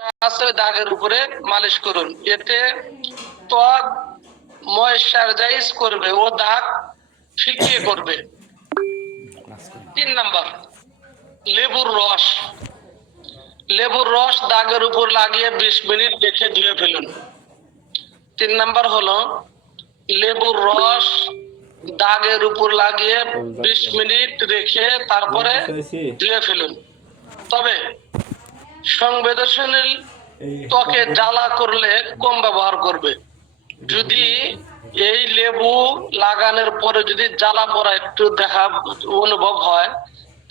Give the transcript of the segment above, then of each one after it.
আছে দাগের উপরে মালিশ করুন, এতে ত্বক ময়েশ্চারাইজ করবে ও দাগ ফিকিয়ে করবে। 3 নাম্বার, লেবুর রস। লেবুর রস দাগের উপর লাগিয়ে 20 মিনিট রেখে ধুয়ে ফেলুন। 3 নাম্বার হলো লেবুর রস দাগের উপর লাগিয়ে 20 মিনিট রেখে তারপরে ধুয়ে ফেলুন। তবে সংবেদনশীল ত্বকে জ্বালা করলে কম ব্যবহার করবে। যদি এই লেবু লাগানোর পরে যদি জ্বালা পড়া একটু দেখা অনুভব হয়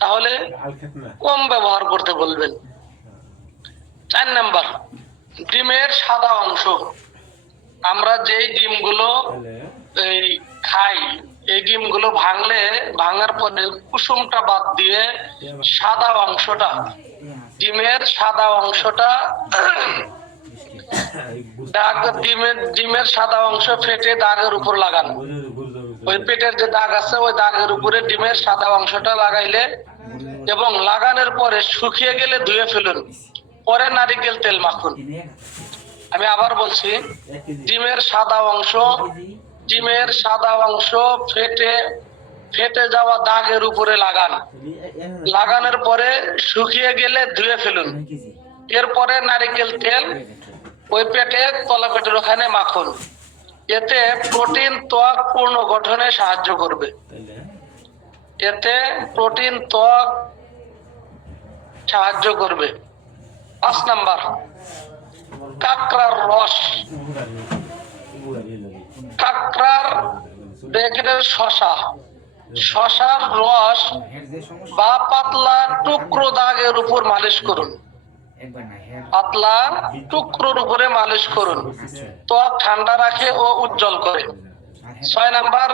তাহলে কম ব্যবহার করতে বলবেন। 4 নাম্বার, ডিমের সাদা অংশ। আমরা যেই ডিমগুলো খাই, এই ডিমগুলো ভাঙার পরে কুসুমটা বাদ দিয়ে সাদা অংশটা, ডিমের সাদা অংশটা ডিমের সাদা অংশ ফেটে দাগের উপর লাগান। ওই পেটের যে দাগ আছে ওই দাগের উপরে ডিমের সাদা অংশটা লাগাইলে এবং লাগানোর পরে শুকিয়ে গেলে ধুয়ে ফেলুন, পরে নারিকেল তেল মাখুন। আমি আবার বলছি, ডিমের সাদা অংশ ফেটে যাওয়া দাগের উপরে লাগান, লাগানোর পরে শুকিয়ে গেলে ধুয়ে ফেলুন, এরপরে নারিকেল তেল ওই তলাপেটের ওখানে মাখুন। এতে প্রোটিন ত্বক পুনর্গঠনে সাহায্য করবে। 5 নাম্বার, কাঁকড়ার রস। শশার রস বা পাতলা টুকরো দাগের উপর মালিশ করুন। পাতলা টুকরোর উপরে মালিশ করুন, ত্বক ঠান্ডা রাখে ও উজ্জ্বল করে। 6 নাম্বার,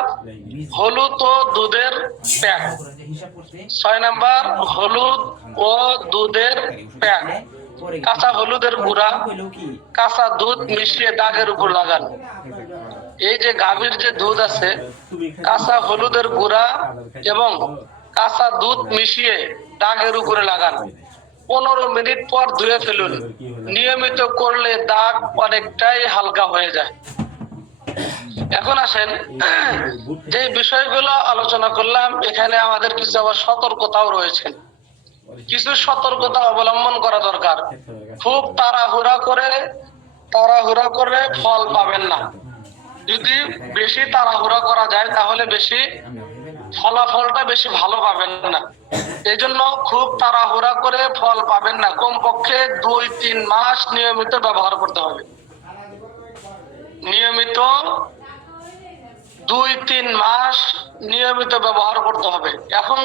হলুদ ও দুধের প্যাক। 6 নাম্বার, হলুদ ও দুধের প্যাক। কাঁচা হলুদের গুঁড়া, কাঁচা দুধ মিশিয়ে দাগের উপর লাগান। এই যে গাভীর যে দুধ আছে, কাঁচা হলুদের গুঁড়া এবং কাঁচা দুধ মিশিয়ে দাগের উপরে লাগান। 15 মিনিট পর ধুয়ে ফেলুন। নিয়মিত করলে দাগ অনেকটাই হালকা হয়ে যায়। এখন আসেন, যে বিষয়গুলো আলোচনা করলাম এখানে আমাদের কিছু আবার সতর্কতাও রয়েছে। কিছু সতর্কতা অবলম্বন করা দরকার। খুব তাড়াহুড়া করে ফল পাবেন না। যদি বেশি তাড়াহুড়া করা যায় তাহলে ফলাফলটা বেশি ভালো পাবেন না। এই জন্য খুব তাড়াহুড়া করে ফল পাবেন না। কমপক্ষে 2-3 মাস নিয়মিত ব্যবহার করতে হবে। নিয়মিত 2-3 মাস নিয়মিত ব্যবহার করতে হবে। এখন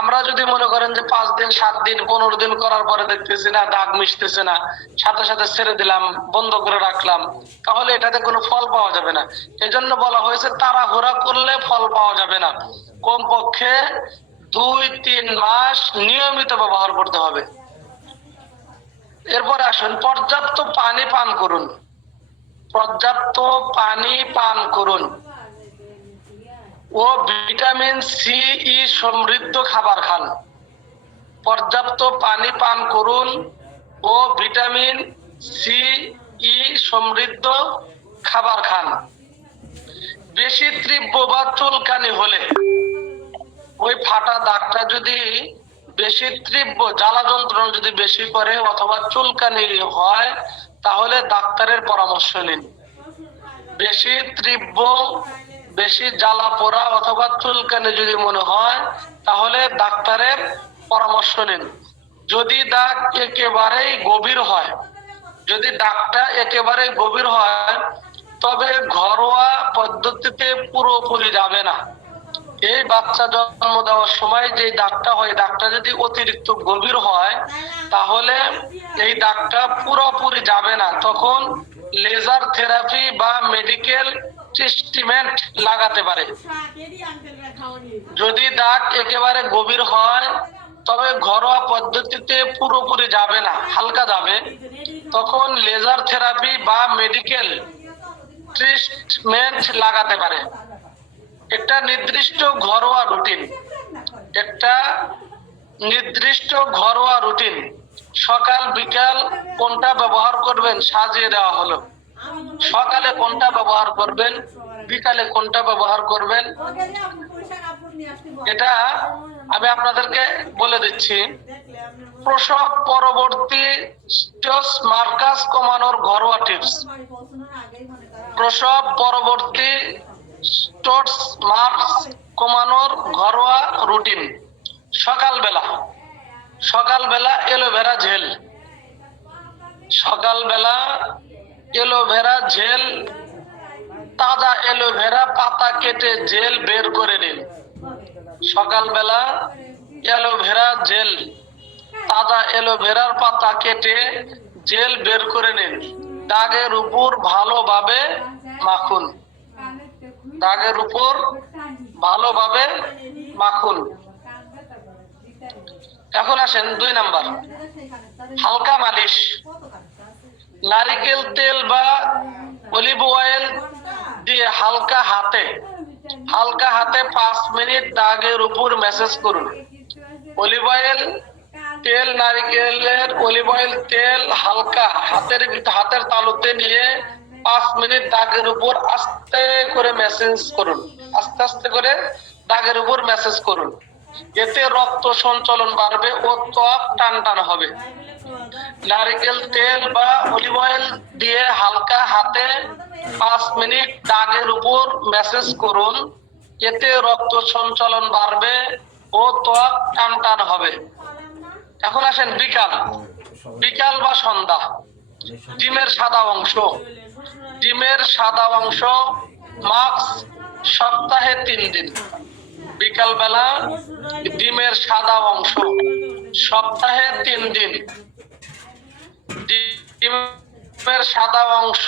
আমরা যদি মনে করেন যে 5 দিন 7 দিন 15 দিন করার পরে দেখতেছি না দাগ মিশতেছে না, সাথে সাথে ছেড়ে দিলাম, বন্ধ করে রাখলাম, তাহলে এটাতে কোনো ফল পাওয়া যাবে না। এজন্য বলা হয়েছে তাড়াহুড়া করলে ফল পাওয়া যাবে না। কমপক্ষে 2-3 মাস নিয়মিত ব্যবহার করতে হবে। এরপরে আসুন, পর্যাপ্ত পানি পান করুন। পর্যাপ্ত পানি পান করুন ও ভিটামিন সি ই সমৃদ্ধ খাবার খান। পর্যাপ্ত পানি পান করুন ও ভিটামিন সি ই সমৃদ্ধ খাবার খান। বেশি তীব্র বা চুলকানি হলে, ওই ফাটা দাগটা যদি বেশি তীব্র, জ্বালা যন্ত্রণা যদি বেশি করে অথবা চুলকানি হয় তাহলে ডাক্তারের পরামর্শ নিন। বেশি তীব্র, বেশি জ্বালা পোড়া অথবা চুলকানি যদি মনে হয় তাহলে ডাক্তারের পরামর্শ নিন। যদি দাগ একেবারেই গভীর হয়, যদি দাগটা একেবারে গভীর হয় তবে ঘরোয়া পদ্ধতিতে পুরোপুরি যাবে না। এই বাচ্চা জন্ম দেওয়ার সময় যে দাগটা হয়, দাগটা যদি অতিরিক্ত গভীর হয় তাহলে এই দাগটা পুরোপুরি যাবে না। তখন লেজার থেরাপি বা মেডিকেল ট্রিটমেন্ট লাগাতে পারে। যদি দাগ একেবারে গভীর হয় তবে ঘরোয়া পদ্ধতিতে পুরোপুরি যাবে না, হালকা যাবে, তখন লেজার থেরাপি বা মেডিকেল ট্রিটমেন্ট লাগাতে পারে। একটা নির্দিষ্ট ঘরোয়া রুটিন সকাল বিকাল কোনটা ব্যবহার করবেন সাজিয়ে দেওয়া হলো। সকালে কোনটা ব্যবহার করবেন, বিকালে কোনটা ব্যবহার করবেন, এটা আমি আপনাদেরকে বলে দিচ্ছি। প্রসব পরবর্তী স্টোস মার্কাস কমানোর ঘরোয়া টিপস। প্রসব পরবর্তী স্টোস মার্কস কমানোর ঘরোয়া রুটিন। সকালবেলা এলোভেরা জেল, সকালবেলা এলোভেরা জেল, তাজা এলোভেরা পাতা কেটে জেল বের করে নিন। সকালবেলা এলোভেরা জেল, তাজা এলোভেরার পাতা কেটে জেল বের করে নিন। দাগের উপর ভালোভাবে মাখুন, দাগের উপর ভালোভাবে মাখুন। এখন আসেন 2 নাম্বার, হালকা মালিশ। নারিকেল তেল বা অলিভ অয়েল দিয়ে হালকা হাতে 5 মিনিট দাগের উপর ম্যাসাজ করুন। অলিভ অয়েল তেল, নারিকেলের অলিভ অয়েল তেল হালকা হাতের তালুতে নিয়ে 5 মিনিট দাগের উপর আস্তে করে ম্যাসাজ করুন, আস্তে আস্তে করে দাগের উপর ম্যাসাজ করুন। এতে রক্ত সঞ্চালন বাড়বে ও ত্বক টানটান হবে। নারিকেল তেল বা অলিভ অয়েল দিয়ে হালকা হাতে 5 মিনিট দাগের উপর ম্যাসাজ করুন। এতে রক্ত সঞ্চালন বাড়বে ও ত্বক টানটান হবে। এখন আসেন বিকাল বা সন্ধ্যা। ডিমের সাদা অংশ মাস্ক সপ্তাহে 3 দিন। বিকাল বেলা ডিমের সাদা অংশ সপ্তাহে 3 দিন। ডিমের সাদা অংশ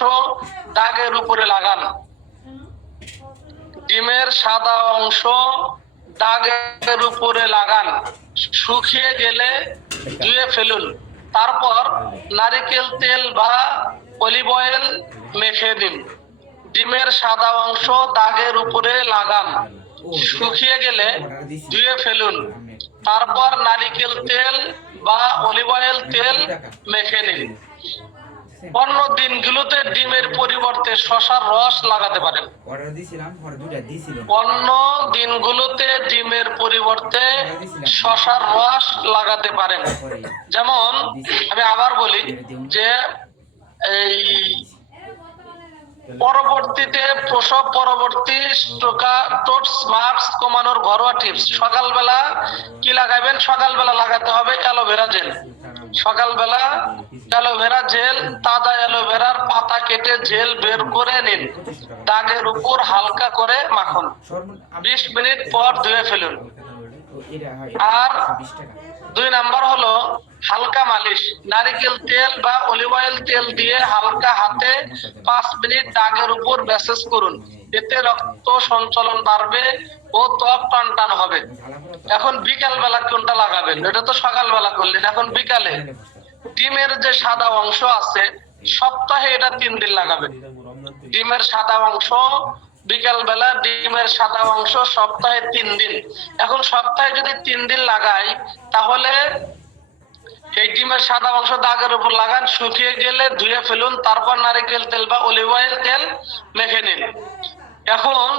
দাগের উপরে লাগান। ডিমের সাদা অংশ দাগের উপরে লাগান। শুকিয়ে গেলে ধুয়ে ফেলুন। তারপর নারিকেল তেল বা অলিভ অয়েল মেখে দিন। ডিমের সাদা অংশ দাগের উপরে লাগান। শুকিয়ে গেলে ধুয়ে ফেলুন। তারপর নারিকেল তেল বা অলিভ অয়েল তেল মেখে নিন। অন্য দিনগুলোতে ডিমের পরিবর্তে শসার রস লাগাতে পারেন। অন্য দিনগুলোতে ডিমের পরিবর্তে শসার রস লাগাতে পারেন। যেমন আমি আবার বলি যে এই পরবর্তীতে প্রসব পরবর্তী স্টোস মার্কস কমানোর ঘরোয়া টিপস। সকালবেলা কি লাগাবেন? সকালবেলা লাগাতে হবে অ্যালোভেরা জেল। সকালবেলা অ্যালোভেরা জেল, তাজা অ্যালোভেরার পাতা কেটে জেল বের করে নিন। দাগের উপর হালকা করে মাখুন। 20 মিনিট পর ধুয়ে ফেলুন। আর 2 নাম্বার হলো হালকা মালিশ। নারিকেল তেল বা অলিভ অয়েল তেল দিয়ে হালকা হাতে 5 মিনিট দাগের উপর ম্যাসাজ করুন। এতে রক্ত সঞ্চালন বাড়বে ও ত্বক টানটান হবে। এখন বিকাল বেলা কোনটা লাগাবেন? এটা তো সকালবেলা করলেন, এখন বিকালে ডিমের যে সাদা অংশ আছে সপ্তাহে এটা 3 দিন লাগাবেন। ডিমের সাদা অংশ বিকাল বেলা, ডিমের সাদা অংশ সপ্তাহে 3 দিন। এখন সপ্তাহে যদি 3 দিন লাগাই তাহলে এই ডিমের সাদা অংশ দাগের উপর লাগান। শুকিয়ে গেলে ধুয়ে ফেলুন। তারপর নারিকেল তেল বা অলিভ অয়েল তেল মেখে নিন। এখন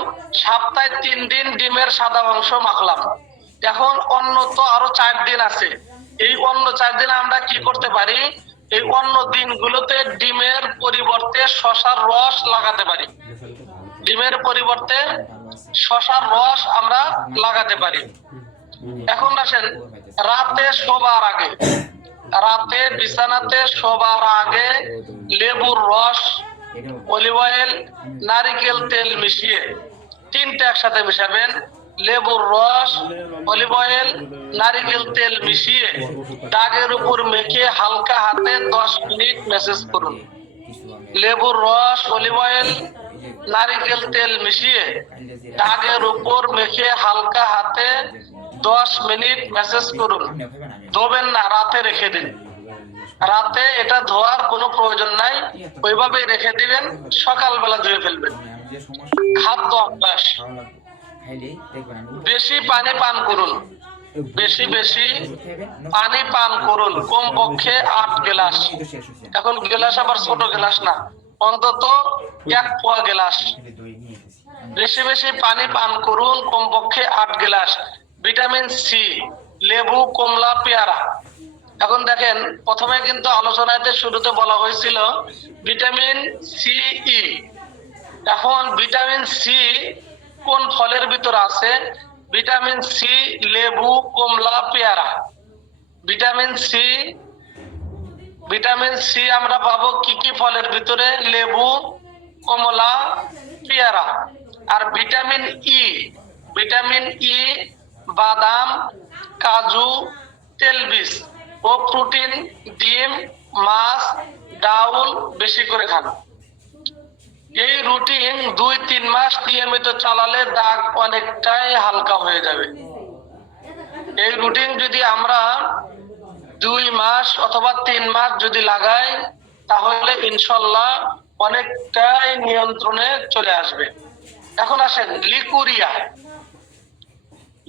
সপ্তাহে 3 দিন ডিমের সাদা অংশ মাখলাম। এখন অন্য তো আরো 4 দিন আছে। এই অন্য 4 দিন আমরা কি করতে পারি? এই অন্য দিনগুলোতে ডিমের পরিবর্তে শসার রস লাগাতে পারি। ডিমের পরিবর্তে শসার রস আমরা লাগাতে পারি। এখন আসেন রাতে বিছানাতে শোবার আগে লেবুর রস, অলিভ অয়েল, নারিকেল তেল মিশিয়ে 3টে একসাথে মিশাবেন। লেবুর রস, অলিভ অয়েল, নারিকেল তেল মিশিয়ে দাগের উপর মেখে হালকা হাতে 10 মিনিট ম্যাসাজ করুন। লেবুর রস, অলিভ অয়েল, নারিকেল তেল মিশিয়ে দাগের উপর মেখে হালকা হাতে 10 মিনিট ম্যাসাজ করুন। ধোবেন না, রাতে রেখে দিন। রাতে এটা ধোয়ার কোনো প্রয়োজন নাই, ওইভাবেই রেখে দিবেন। সকালবেলা ধুয়ে ফেলবেন। খাদ্য অভ্যাস, বেশি পানি পান করুন। বেশি বেশি পানি পান করুন, কমপক্ষে 8 গ্লাস। এখন গ্লাস আবার ছোট গ্লাস না, অন্তত 1 পোয়া গ্লাস। বেশি বেশি পানি পান করুন, কমপক্ষে 8 গ্লাস। ভিটামিন সি, লেবু, কমলা, পেয়ারা। এখন দেখেন, প্রথমে কিন্তু আলোচনাতে শুরুতে বলা হয়েছিল ভিটামিন সি ই। এখন ভিটামিন সি কোন ফলের ভিতর আছে? ভিটামিন সি লেবু, কমলা, পেয়ারা। ভিটামিন সি আমরা পাবো কি কি ফলের ভিতরে? লেবু, কমলা, পেয়ারা। আর ভিটামিন ই বাদাম, কাজু, তেলবীজ ও প্রোটিন, ডিম, মাছ, ডাউল বেশি করে খান। এই রুটিন 2-3 মাস নিয়মিত চালালে দাগ অনেকটাই হালকা হয়ে যাবে। এই রুটিন যদি আমরা 2 মাস অথবা 3 মাস যদি লাগাই, তাহলে ইনশাল্লাহ অনেকটাই নিয়ন্ত্রণে চলে আসবে। এখন আসেন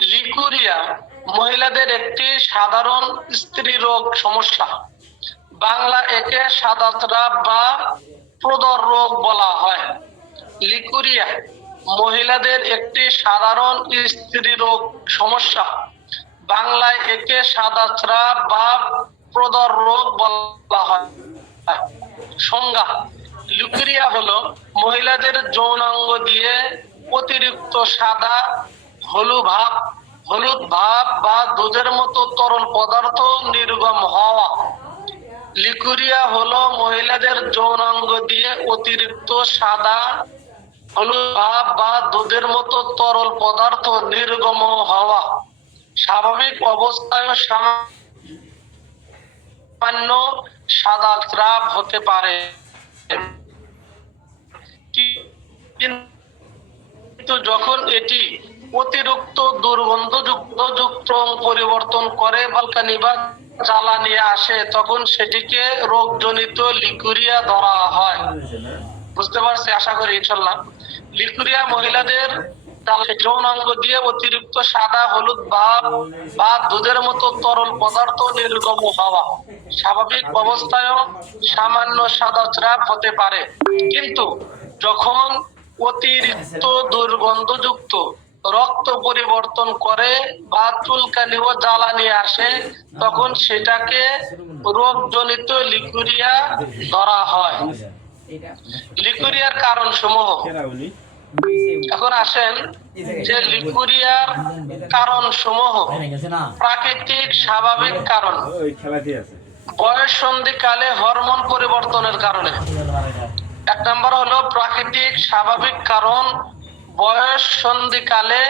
লিকুরিয়া মহিলাদের একটি সাধারণ স্ত্রী রোগ সমস্যা। বাংলা একে সাদাস্রাব বা প্রদর রোগ বলা হয়। লিকুরিয়া মহিলাদের একটি সাধারণ স্ত্রী রোগ সমস্যা। বাংলায় একে সাদাস্রাব বা প্রদর রোগ বলা হয়। সংজ্ঞা: লিকুরিয়া হলো মহিলাদের যৌনাঙ্গ দিয়ে অতিরিক্ত সাদা, হলুদ ভাব বা দুধের মতো তরল পদার্থ নির্গম হওয়া। লিকুরিয়া হলো মহিলাদের যৌনাঙ্গ দিয়ে অতিরিক্ত সাদা, হলুদ ভাব বা দুধের মতো তরল পদার্থ নির্গম হওয়া। স্বাভাবিক অবস্থায় সামান্য সাদা স্রাব হতে পারে, কিন্তু যখন এটি অতিরিক্ত দুর্গন্ধযুক্ত পরিবর্তন করে বালকানি বা জ্বালানি আসে, তখন সেটিকে রোগজনিত লিকুরিয়া ধরা হয়। বুঝতে পারছি আশা করি ইনশাল্লাহ। লিকুরিয়া মহিলাদের যৌনাঙ্গ দিয়ে অতিরিক্ত সাদা, হলুদ ভাব বা দুধের মতো তরল পদার্থ নির্গম হওয়া। স্বাভাবিক অবস্থায়ও সামান্য সাদা স্রাব হতে পারে, কিন্তু যখন অতিরিক্ত দুর্গন্ধযুক্ত রক্ত পরিবর্তন করে বা চুলকানি ও জ্বালানি আসে, তখন সেটাকে রোগজনিত লিকুরিয়া ধরা হয়। লিকুরিয়ার কারণ সমূহ। এখন আসেন যে লিকুরিয়ার কারণ সমূহ। প্রাকৃতিক স্বাভাবিক কারণ: বয়স সন্ধিকালে হরমোন পরিবর্তনের কারণে। 1 নম্বর হলো প্রাকৃতিক স্বাভাবিক কারণ। বয়স সন্ধিকালে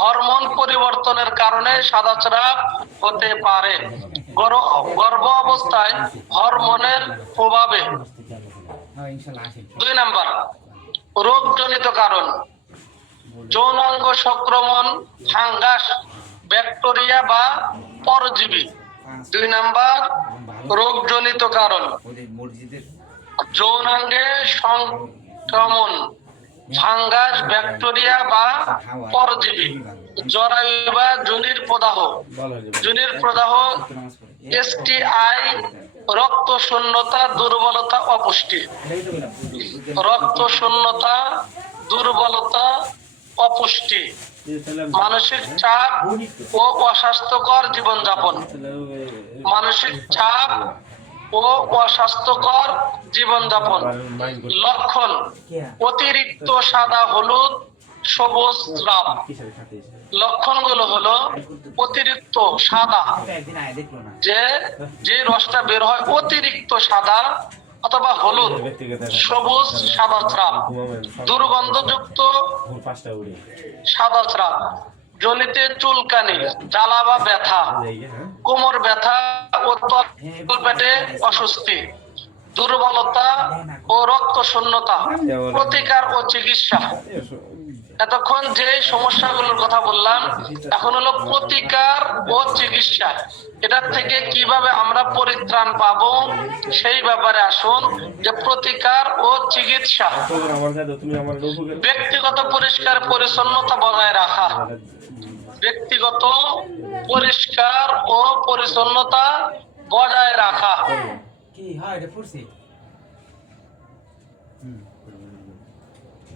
হরমোন পরিবর্তনের কারণে সাদাস্রাব হতে পারে। গর্ভ অবস্থায় হরমোনের প্রভাবে। 2 নম্বর রোগজনিত কারণ: যৌনাঙ্গ সংক্রমণ, ফাঙ্গাস, ব্যাকটেরিয়া বা পরজীবী। 2 নম্বর রোগজনিত কারণ: যৌনাঙ্গে সংক্রমণ, ফাঙ্গাস, ব্যাকটেরিয়া বা পরজীবী। জরায়ু বা যোনির প্রদাহ, STI, রক্ত শূন্যতা, দুর্বলতা, অপুষ্টি। রক্ত শূন্যতা, দুর্বলতা, অপুষ্টি, মানসিক চাপ ও অস্বাস্থ্যকর জীবনযাপন। মানসিক চাপ ও অস্বাস্থ্যকর জীবনযাপন। লক্ষণ: অতিরিক্ত সাদা, হলুদ, সবুজ স্রাব। লক্ষণগুলো হলো অতিরিক্ত সাদা, যে রসটা বের হয় অতিরিক্ত সাদা অথবা হলুদ, সবুজ সাদা স্রাব, দুর্গন্ধযুক্ত সাদা স্রাব, জনিতে চুলকানি, জ্বালা বা ব্যথা, কোমর ব্যথা ও তলপেটে অস্বস্তি, দুর্বলতা ও রক্ত শূন্যতা। প্রতিকার ও চিকিৎসা: এতক্ষণ যে সমস্যাগুলোর কথা বললাম, এখন হলো প্রতিকার ও চিকিৎসা। এটার থেকে কিভাবে আমরা পরিত্রাণ পাবো সেই ব্যাপারে আসুন। যে প্রতিকার ও চিকিৎসা: ব্যক্তিগত পরিষ্কার পরিচ্ছন্নতা বজায় রাখা, ব্যক্তিগত পরিষ্কার ও পরিচ্ছন্নতা বজায় রাখা। কি হয় এটা পড়ছি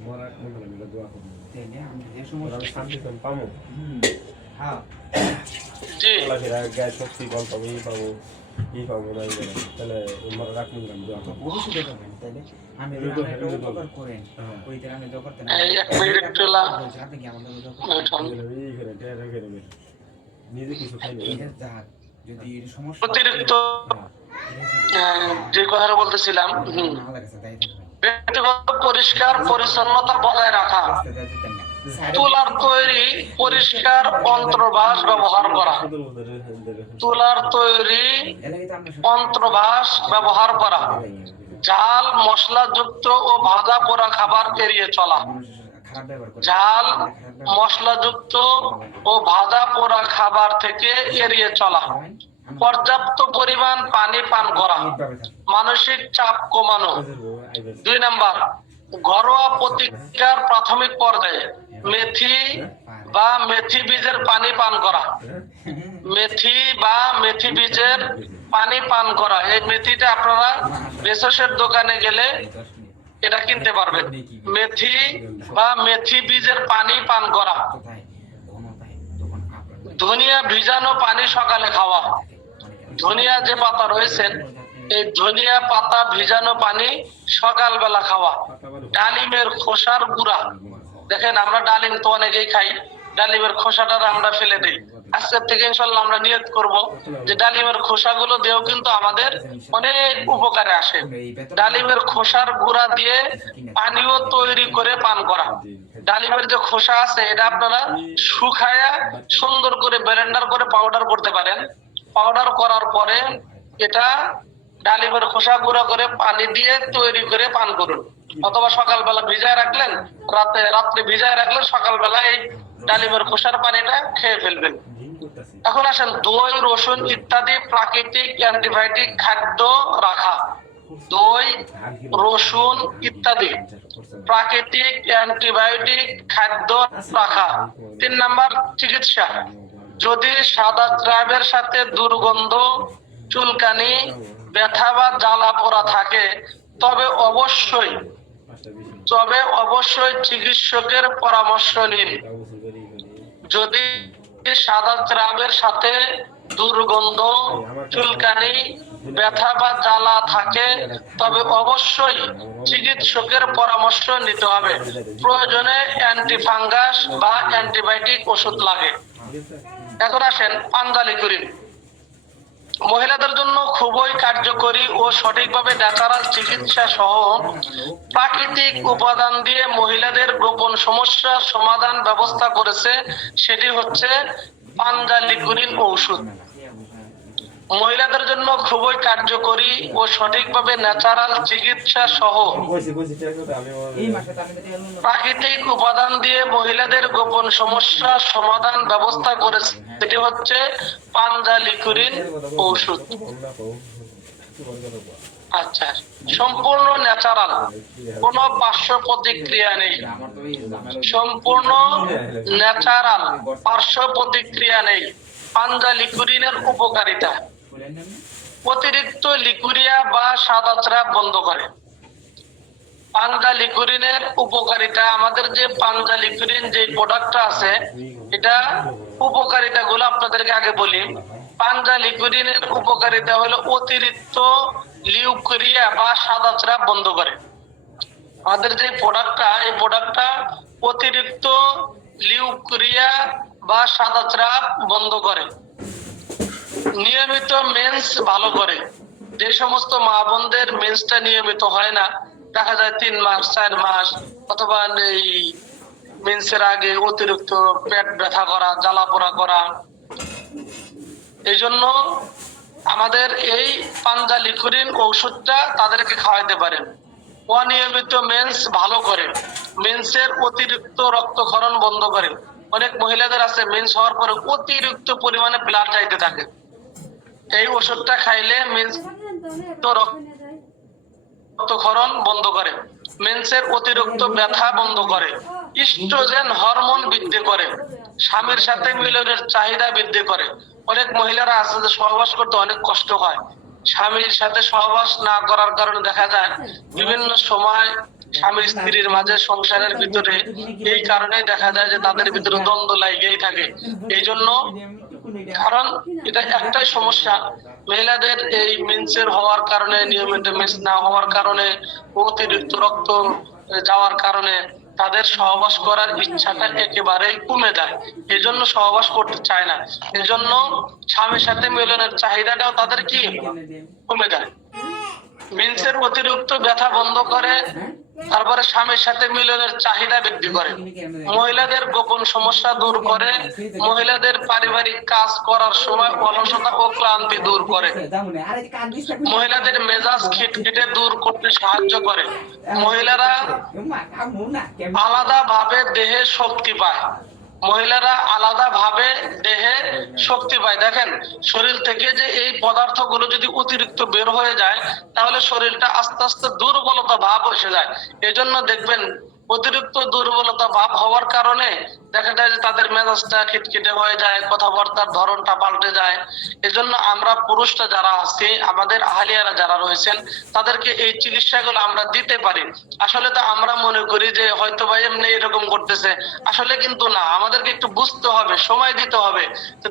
মরা কোন মিলে দোয়া করব তাইলে আমি যে সমস্যা শান্তি পাবো হ্যাঁ জি চলাফেরা গায়ে শক্তি বল পাবো এই পাবো না তাহলে মরা রাখুন দোয়া করব অবশ্যই দেখাবেন তাইলে আমি একটা উপকার করেন ওইটা আমি দোয়া করতে না এক মিনিট একটু আপনি কি আমাদের দোয়া এই করে টেরা করে নিজে কিছু খাই না এটা যাক যদি এর সমস্যা অতিরিক্ত যে কথাটা বলতেছিলাম না লাগছে তাই থাকবেন ব্যক্তিগত পরিষ্কার পরিচ্ছন্নতা বজায় রাখা। তুলার তৈরি পরিষ্কার অন্তর্বাস ব্যবহার করা। তুলার তৈরি অন্তর্বাস ব্যবহার করা। ঝাল মশলাযুক্ত ও ভাজা পোড়া খাবার এড়িয়ে চলা। ঝাল মশলাযুক্ত ও ভাজা পোড়া খাবার থেকে এড়িয়ে চলা। পর্যাপ্ত পরিমাণ পানি পান করা। মানসিক চাপ কমানো। 2 নাম্বার, ঘরোয়া প্রতিকার প্রাথমিক পর্যায়ে মেথি বা মেথি বীজের পানি পান করা। মেথি বা মেথি বীজের পানি পান করা। এই মেথিটা আপনারা ভেষজের দোকানে গেলে এটা কিনতে পারবেন। মেথি বা মেথি বীজের পানি পান করা। ধনিয়া ভিজানো পানি সকালে খাওয়া। ধনিয়া যে পাতা রয়েছেন এই ধনিয়া পাতা ভিজানো পানি সকালবেলা খাওয়া। ডালিমের খোসার গুঁড়া, দেখেন আমরা ডালিম তো অনেকেই খাই, ডালিমের খোসাটা আমরা ফেলে দিই। আজকের থেকে ইনশাল্লাহ আমরা নিয়ত করব যে ডালিমের খোসাগুলো দিয়েও কিন্তু আমাদের অনেক উপকারে আসে। ডালিমের খোসার গুঁড়া দিয়ে পানীয় তৈরি করে পান করা। ডালিমের যে খোসা আছে এটা আপনারা শুকায়া সুন্দর করে ব্লেন্ডার করে পাউডার করতে পারেন। পাউডার করার পরে এটা ডালিমের খোসা গুঁড়া করে পানি দিয়ে তৈরি করে পান করুন। অথবা সকালবেলা ভিজায় রাখলেন, রাত্রে ভিজায় রাখলেন, সকালবেলা এই ডালিমের খোসার পানিটা খেয়ে ফেলবেন। এখন আসেন দই, রসুন ইত্যাদি প্রাকৃতিক অ্যান্টিবায়োটিক খাদ্য রাখা। দই, রসুন ইত্যাদি প্রাকৃতিক অ্যান্টিবায়োটিক খাদ্য রাখা। 3 নাম্বার, চিকিৎসা। যদি সাদা স্রাবের সাথে দুর্গন্ধ, চুলকানি, ব্যথা বা জ্বালা পোড়া থাকে তবে অবশ্যই চিকিৎসকের পরামর্শ নিন। যদি সাদা স্রাবের সাথে দুর্গন্ধ, চুলকানি, ব্যথা বা জ্বালা থাকে তবে অবশ্যই চিকিৎসকের পরামর্শ নিতে হবে। প্রয়োজনে অ্যান্টিফাঙ্গাস বা অ্যান্টিবায়োটিক ওষুধ লাগে। এখন আসেন পাঞ্জালিকুরিন। মহিলাদের জন্য খুবই কার্যকরী ও সঠিকভাবে ন্যাচারাল চিকিৎসা সহ প্রাকৃতিক উপাদান দিয়ে মহিলাদের গোপন সমস্যার সমাধান ব্যবস্থা করেছে, সেটি হচ্ছে পাঞ্জালিকুরিন ঔষধ। মহিলাদের জন্য খুবই কার্যকরী ও সঠিকভাবে ন্যাচারাল চিকিৎসা সহ প্রাকৃতিক উপাদান দিয়ে মহিলাদের গোপন সমস্যার সমাধান ব্যবস্থা করেছে, সেটি হচ্ছে পাঞ্জালিকুরিন ঔষধ। আচ্ছা, সম্পূর্ণ ন্যাচারাল, কোনো পার্শ্ব প্রতিক্রিয়া নেই। সম্পূর্ণ ন্যাচারাল, পার্শ্ব প্রতিক্রিয়া নেই। পাঞ্জালিকুরিনের উপকারিতা: অতিরিক্ত লিকুরিয়া বা সাদা স্রাব বন্ধ করে। পাঞ্জালিকুরিনের উপকারিতা, আমাদের যে পাঞ্জালিকুরিন যে প্রোডাক্টটা আছে এটা উপকারিতা গুলো আপনাদেরকে আগে বলি। পাঞ্জালিকুরিনের উপকারিতা হলো অতিরিক্ত লিউকোরিয়া বা সাদা স্রাব বন্ধ করে। আমাদের যে প্রোডাক্টটা এই প্রোডাক্টটা অতিরিক্ত লিউকোরিয়া বা সাদা স্রাব বন্ধ করে। নিয়মিত মেন্স ভালো করে। যে সমস্ত মা বোনদের মেন্সটা নিয়মিত হয় না, দেখা যায় 3 মাস 4 মাস, অথবা এই মেন্সের আগে অতিরিক্ত পেট ব্যথা করা, জ্বালা পোড়া করা, এই জন্য আমাদের এই পাঞ্জালিকুরিন ঔষধটা তাদেরকে খাওয়াইতে পারেন। অনিয়মিত মেন্স ভালো করে। মেন্সের অতিরিক্ত রক্তক্ষরণ বন্ধ করে। অনেক মহিলাদের আছে মেন্স হওয়ার পরে অতিরিক্ত পরিমাণে ব্লাড যাইতে থাকে, এই ওষুধটা খাইলে মেন্স রক্তক্ষরণ বন্ধ করে। মেন্সের অতিরিক্ত ব্যথা বন্ধ করে। ইস্ট্রোজেন হরমোন বৃদ্ধি করে, স্বামীর সাথে মিলনের চাহিদা বৃদ্ধি করে। অনেক মহিলারা আছে যে সহবাস করতে অনেক কষ্ট হয়, স্বামীর সাথে সহবাস না করার কারণে দেখা যায় বিভিন্ন সময় স্বামী স্ত্রীর মাঝে সংসারের ভিতরে এই কারণে দেখা যায় যে তাদের ভিতরে দ্বন্দ্ব লাগেই থাকে। এই জন্য, কারণ এটা একটাই সমস্যা, মহিলাদের এই মেন্সের হওয়ার কারণে, নিয়মিত মেন্স না হওয়ার কারণে, অতিরিক্ত রক্ত যাওয়ার কারণে তাদের সহবাস করার ইচ্ছাটা একেবারেই কমে যায়, এই জন্য সহবাস করতে চায় না। এই জন্য স্বামীর সাথে মিলনের চাহিদাটাও তাদের কি কমে যায়। মেন্সের অতিরিক্ত ব্যথা বন্ধ করে, তারপরে স্বামীর সাথে মিলনের চাহিদা বৃদ্ধি করে, মহিলাদের গোপন সমস্যা দূর করে, মহিলাদের পারিবারিক কাজ করার সময় অলসতা ও ক্লান্তি দূর করে, মহিলাদের মেজাজ খিটখিটে দূর করতে সাহায্য করে, মহিলারা আলাদাভাবে দেহে শক্তি পায়, মহিলারা আলাদাভাবে দেহে শক্তি পায়। দেখেন, শরীর থেকে যে এই পদার্থগুলো যদি অতিরিক্ত বের হয়ে যায় তাহলে শরীরটা আস্তে আস্তে দুর্বলতা ভাব এসে যায়। এজন্য দেখবেন অতিরিক্ত দুর্বলতা ভাব হওয়ার কারণে দেখা যায় যে তাদের মেজাজটা খিটখিটে হয়ে যায়, কথাবার্তার ধরনটা পাল্টে যায়। এজন্য আমরা পুরুষরা যারা আছি, আমাদের আহলিয়ারা যারা রয়েছেন, তাদেরকে এই চিকিৎসাগুলো আমরা দিতে পারি। আসলে তো আমরা মনে করি যে হয়তো ভাই এমনি এরকম করতেছে, আসলে কিন্তু না, আমাদেরকে একটু বুঝতে হবে, সময় দিতে হবে। তো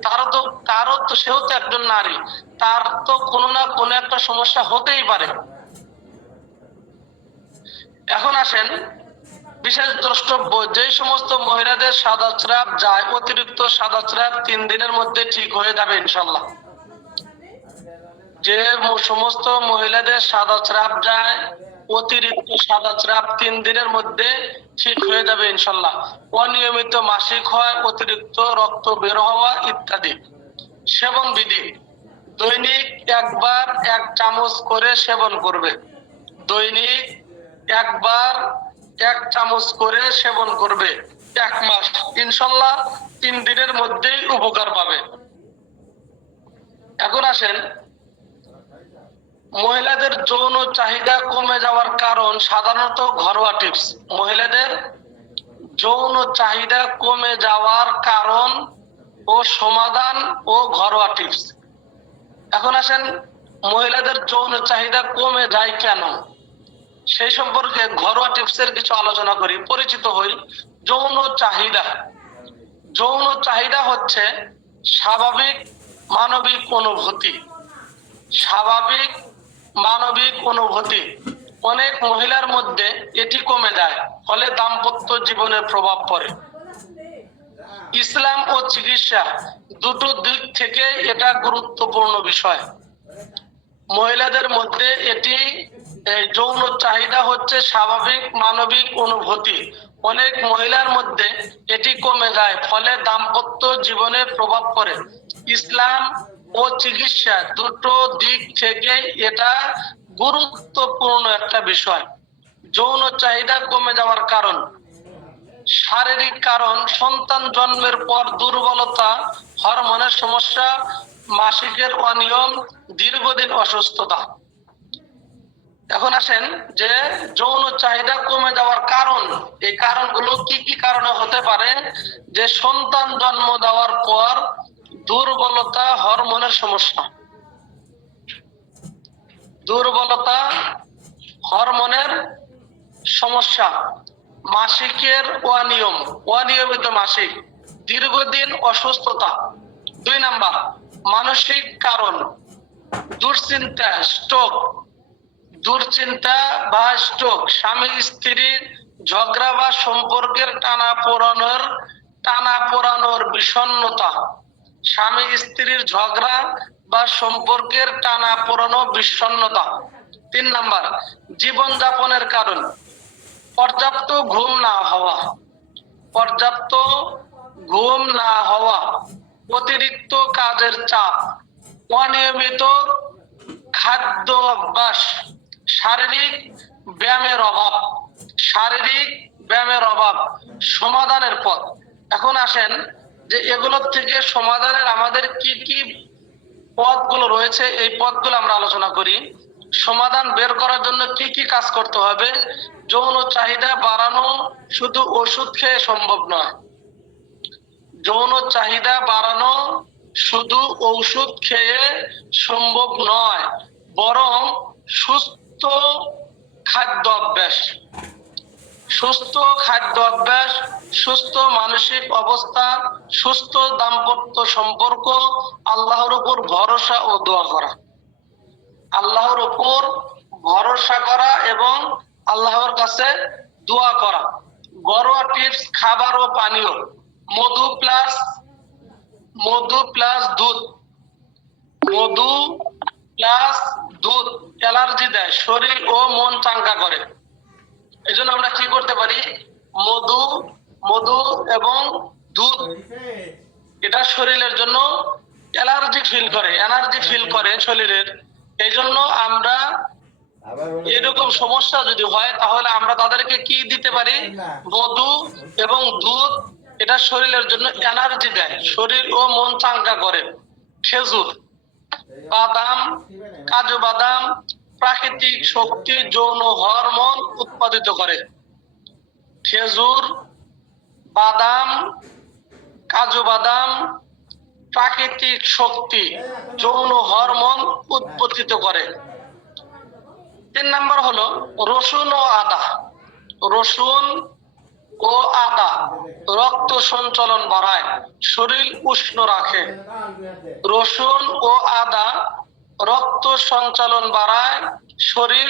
তারও তো সেও তো একজন নারী, তার তো কোনো না কোনো একটা সমস্যা হতেই পারে। এখন আসেন বিশেষ দ্রষ্টব্য, যে সমস্ত মহিলাদের সাদাস্রাব যায়, অতিরিক্ত সাদাস্রাব 3 দিনের মধ্যে ঠিক হয়ে যাবে ইনশাল্লাহ। যে সমস্ত মহিলাদের সাদাস্রাব যায়, অতিরিক্ত সাদাস্রাব 3 দিনের মধ্যে ঠিক হয়ে যাবে ইনশাল্লাহ। অনিয়মিত মাসিক হয়, অতিরিক্ত রক্ত বের হওয়া ইত্যাদি। সেবন বিধি: দৈনিক একবার 1 চামচ করে সেবন করবে, দৈনিক একবার 1 চামচ করে সেবন করবে 1 মাস, ইনশাল্লাহ 3 দিনের মধ্যেই উপকার পাবে। এখন আসেন, মহিলাদের যৌন চাহিদা কমে যাওয়ার কারণ সাধারণত ঘরোয়া টিপস। মহিলাদের যৌন চাহিদা কমে যাওয়ার কারণ ও সমাধান ও ঘরোয়া টিপস। এখন আসেন, মহিলাদের যৌন চাহিদা কমে যায় কেন, সেই সম্পর্কে ঘরোয়া টিপসের কিছু আলোচনা করি, পরিচিত হই। যৌন চাহিদা, যৌন চাহিদা হচ্ছে স্বাভাবিক মানবিক অনুভূতি, স্বাভাবিক মানবিক অনুভূতি। অনেক মহিলার মধ্যে এটি কমে যায়, ফলে দাম্পত্য জীবনের প্রভাব পড়ে। ইসলাম ও চিকিৎসা দুটো দিক থেকে এটা গুরুত্বপূর্ণ বিষয়। মহিলাদের মধ্যে এটি যৌন চাহিদা হচ্ছে স্বাভাবিক মানবিক অনুভূতি, অনেক মহিলার মধ্যে এটি কমে যায়, ফলে দাম্পত্য জীবনে প্রভাব পড়ে। ইসলাম ও চিকিৎসা দুটো দিক থেকে এটা গুরুত্বপূর্ণ একটা বিষয়। যৌন চাহিদা কমে যাওয়ার কারণ: শারীরিক কারণ, সন্তান জন্মের পর দুর্বলতা, হরমোনের সমস্যা, মাসিকের অনিয়ম, দীর্ঘদিন অসুস্থতা। এখন আসেন যে যৌন চাহিদা কমে যাওয়ার কারণ, এই কারণগুলো কি কি কারণে হতে পারে? যে সন্তান জন্ম দেওয়ার পর দুর্বলতা, হরমোনের সমস্যা, দুর্বলতা, হরমোনের সমস্যা, মাসিকের অনিয়ম, অনিয়মিত মাসিক, দীর্ঘদিন অসুস্থতা। 2 নাম্বার, মানসিক কারণ, দুশ্চিন্তা, স্ট্রোক, দুশ্চিন্তা বা স্ট্রোক, স্বামী স্ত্রীর ঝগড়া বা সম্পর্কের টানা পোড়ানোর বিষণ্ণতা, স্বামী স্ত্রীর ঝগড়া বা সম্পর্কের টানা পোড়ানো বিষণ্ণতা। 3 নাম্বার, জীবনযাপনের কারণ, পর্যাপ্ত ঘুম না হওয়া, পর্যাপ্ত ঘুম না হওয়া, অতিরিক্ত কাজের চাপ, অনিয়মিত খাদ্য অভ্যাস, শারীরিক ব্যায়ামের অভাব, শারীরিক ব্যায়ামের অভাব। সমাধানের পথ: এখন আসেন যে এগুলোর থেকে সমাধানের আমাদের কি কি পথগুলো রয়েছে, এই পথগুলো আমরা আলোচনা করি। সমাধান বের করার জন্য কি কি কাজ করতে হবে? যৌন চাহিদা বাড়ানো শুধু ওষুধ খেয়ে সম্ভব নয়। যৌন চাহিদা বাড়ানো শুধু ঔষধ খেয়ে সম্ভব নয়, বরং সুস্থ খাদ্য অভ্যাস, সুস্থ খাদ্য অভ্যাস, সুস্থ মানসিক অবস্থা, সুস্থ দাম্পত্য সম্পর্ক, আল্লাহর উপর ভরসা ও দোয়া করা। আল্লাহর উপর ভরসা করা এবং আল্লাহর কাছে দোয়া করা। ঘরোয়া টিপস: খাবার ও পানীয়, মধু প্লাস দুধ, মধু প্লাস দুধ অ্যালার্জি দেয়, শরীর ও মন চাঙ্গা করে। এই জন্য আমরা কি করতে পারি? মধু এবং দুধ, এটা শরীরের জন্য এনার্জি ফিল করে শরীরের। এই জন্য আমরা এরকম সমস্যা যদি হয় তাহলে আমরা তাদেরকে কি দিতে পারি? মধু এবং দুধ, এটা শরীরের জন্য এনার্জি দেয়, শরীর ও মন চাঙ্গা করে। খেজুর, বাদাম, কাজু বাদাম প্রাকৃতিক শক্তি, যৌন হরমোন উৎপাদিত করে। খেজুর, বাদাম, কাজু বাদাম প্রাকৃতিক শক্তি, যৌন হরমোন উৎপাদিত করে। 3 নাম্বার হলো রসুন ও আদা। রসুন ও আদা রক্ত সঞ্চালন বাড়ায়, শরীর উষ্ণ রাখে। রসুন ও আদা রক্ত সঞ্চালন বাড়ায়, শরীর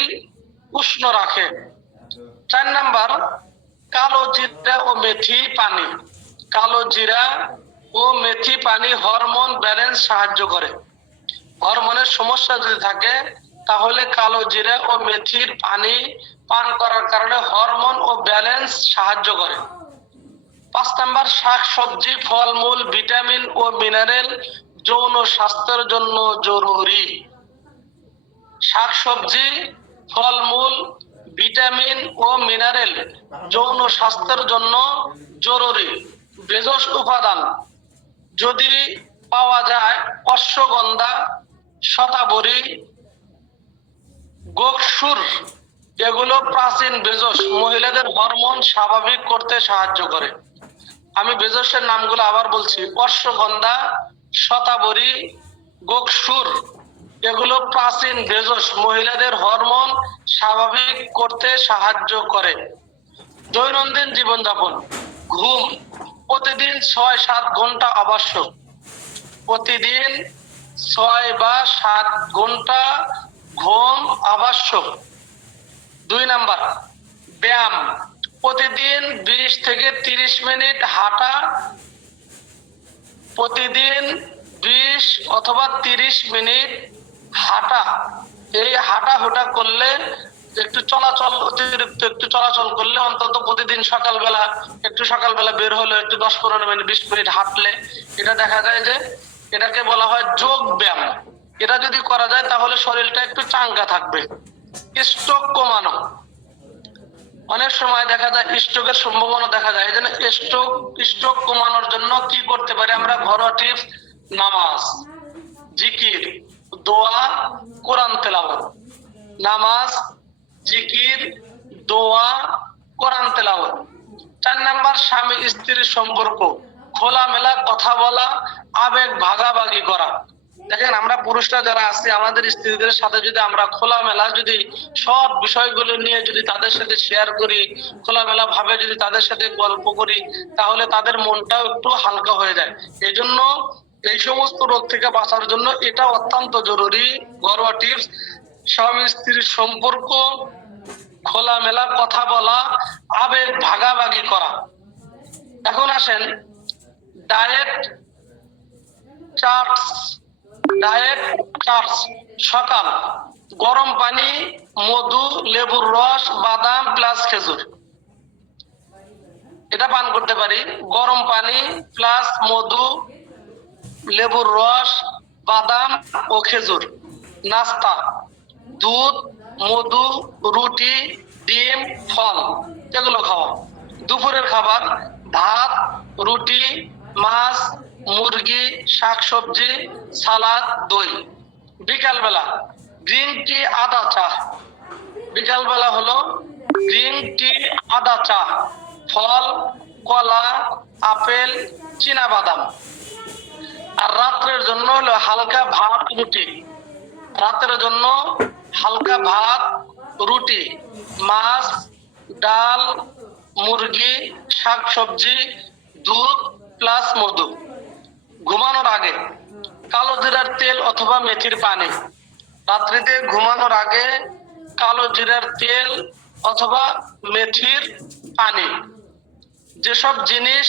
উষ্ণ রাখে। 4 নাম্বার কালো জিরা ও মেথি পানি। কালো জিরা ও মেথি পানি হরমোন ব্যালেন্স সাহায্য করে। হরমোনের সমস্যা যদি থাকে তাহলে কালো জিরা ও মেথির পানি পান করার কারণে হরমোন ও ব্যালেন্স সাহায্য করে। 5 নাম্বার শাকসবজি, ফলমূল, ভিটামিন ও মিনারেল যৌন স্বাস্থ্যের জন্য জরুরি। শাকসবজি, ফলমূল, ভিটামিন ও মিনারেল যৌন স্বাস্থ্যের জন্য জরুরি। ভেষজ উপাদান যদি পাওয়া যায়: অশ্বগন্ধা, শতাবরী, গোকসুর, এগুলো প্রাচীন ভেষজ, মহিলাদের হরমোন স্বাভাবিক করতে সাহায্য করে। আমি ভেষজের নামগুলো আবার বলছি: অশ্বগন্ধা, শতাবরী, গোকসুর, এগুলো প্রাচীন ভেষজ, মহিলাদের হরমোন স্বাভাবিক করতে সাহায্য করে। দৈনন্দিন জীবনযাপন: ঘুম প্রতিদিন 6-7 ঘন্টা আবশ্যক। প্রতিদিন 6 বা 7 ঘন্টা ঘুম আবশ্যক। 2 নাম্বার ব্যায়াম: প্রতিদিন 20 থেকে 30 মিনিট হাঁটা। প্রতিদিন 20 অথবা 30 মিনিট হাঁটা। এই হাঁটাহুটা করলে অতিরিক্ত একটু চলাচল করলে, অন্তত প্রতিদিন সকালবেলা বের হলে একটু 10-15 মিনিট 20 মিনিট হাঁটলে, এটা দেখা যায় যে এটাকে বলা হয় যোগ ব্যায়াম। এটা যদি করা যায় তাহলে শরীরটা একটু চাঙ্গা থাকবে। স্ট্রোক কমানো: অনেক সময় দেখা যায় স্ট্রোকের সম্ভাবনা দেখা যায়। এই জন্য স্ট্রোক কমানোর জন্য কি করতে পারি আমরা? ঘরোয়া টিপস: নামাজ, জিকির, দোয়া, কোরআন তেলাওয়াত। নামাজ, জিকির, দোয়া, কোরআন তেলাওয়াত। 4 নাম্বার স্বামী স্ত্রীর সম্পর্ক: খোলামেলা কথা বলা, আবেগ ভাগাভাগি করা। দেখেন, আমরা পুরুষরা যারা আছি, আমাদের স্ত্রীদের সাথে যদি আমরা খোলামেলা যদি সব বিষয়গুলো নিয়ে যদি তাদের সাথে শেয়ার করি, খোলামেলা ভাবে যদি তাদের সাথে গল্প করি, তাহলে তাদের মনটাও একটু হালকা হয়ে যায়। এই জন্য এই সমস্ত রোগ থেকে বাঁচার জন্য এটা অত্যন্ত জরুরি। ঘরোয়া টিপস: স্বামী স্ত্রীর সম্পর্ক, খোলামেলা কথা বলা, আবেগ ভাগাভাগি করা। এখন আসেন ডায়েট চার্টস। সকাল গরম পানি, মধু, লেবুর রস, বাদাম প্লাস খেজুর, এটা পান করতে পারি। গরম পানি প্লাস মধু, লেবুর রস, বাদাম ও খেজুর। নাস্তা: দুধ, মধু, রুটি, ডিম, ফল, এগুলো খাওয়া। দুপুরের খাবার: ভাত, রুটি, মাছ, মুরগি, শাকসবজি, সালাদ, দই। বিকালবেলা গ্রিন টি আদা চা, বিকালবেলা হলো গ্রিন টি আদা চা, ফল কলা, আপেল, চীনা বাদাম। আর রাত্রের জন্য হলো হালকা ভাত রুটি, রাতের জন্য হালকা ভাত রুটি, মাছ, ডাল, মুরগি, শাকসবজি, দুধ প্লাস মধু। ঘুমানোর আগে কালো জিরার তেল অথবা মেথির পানি। রাত্রিতে ঘুমানোর আগে কালো জিরার তেল অথবা মেথির পানি। যেসব জিনিস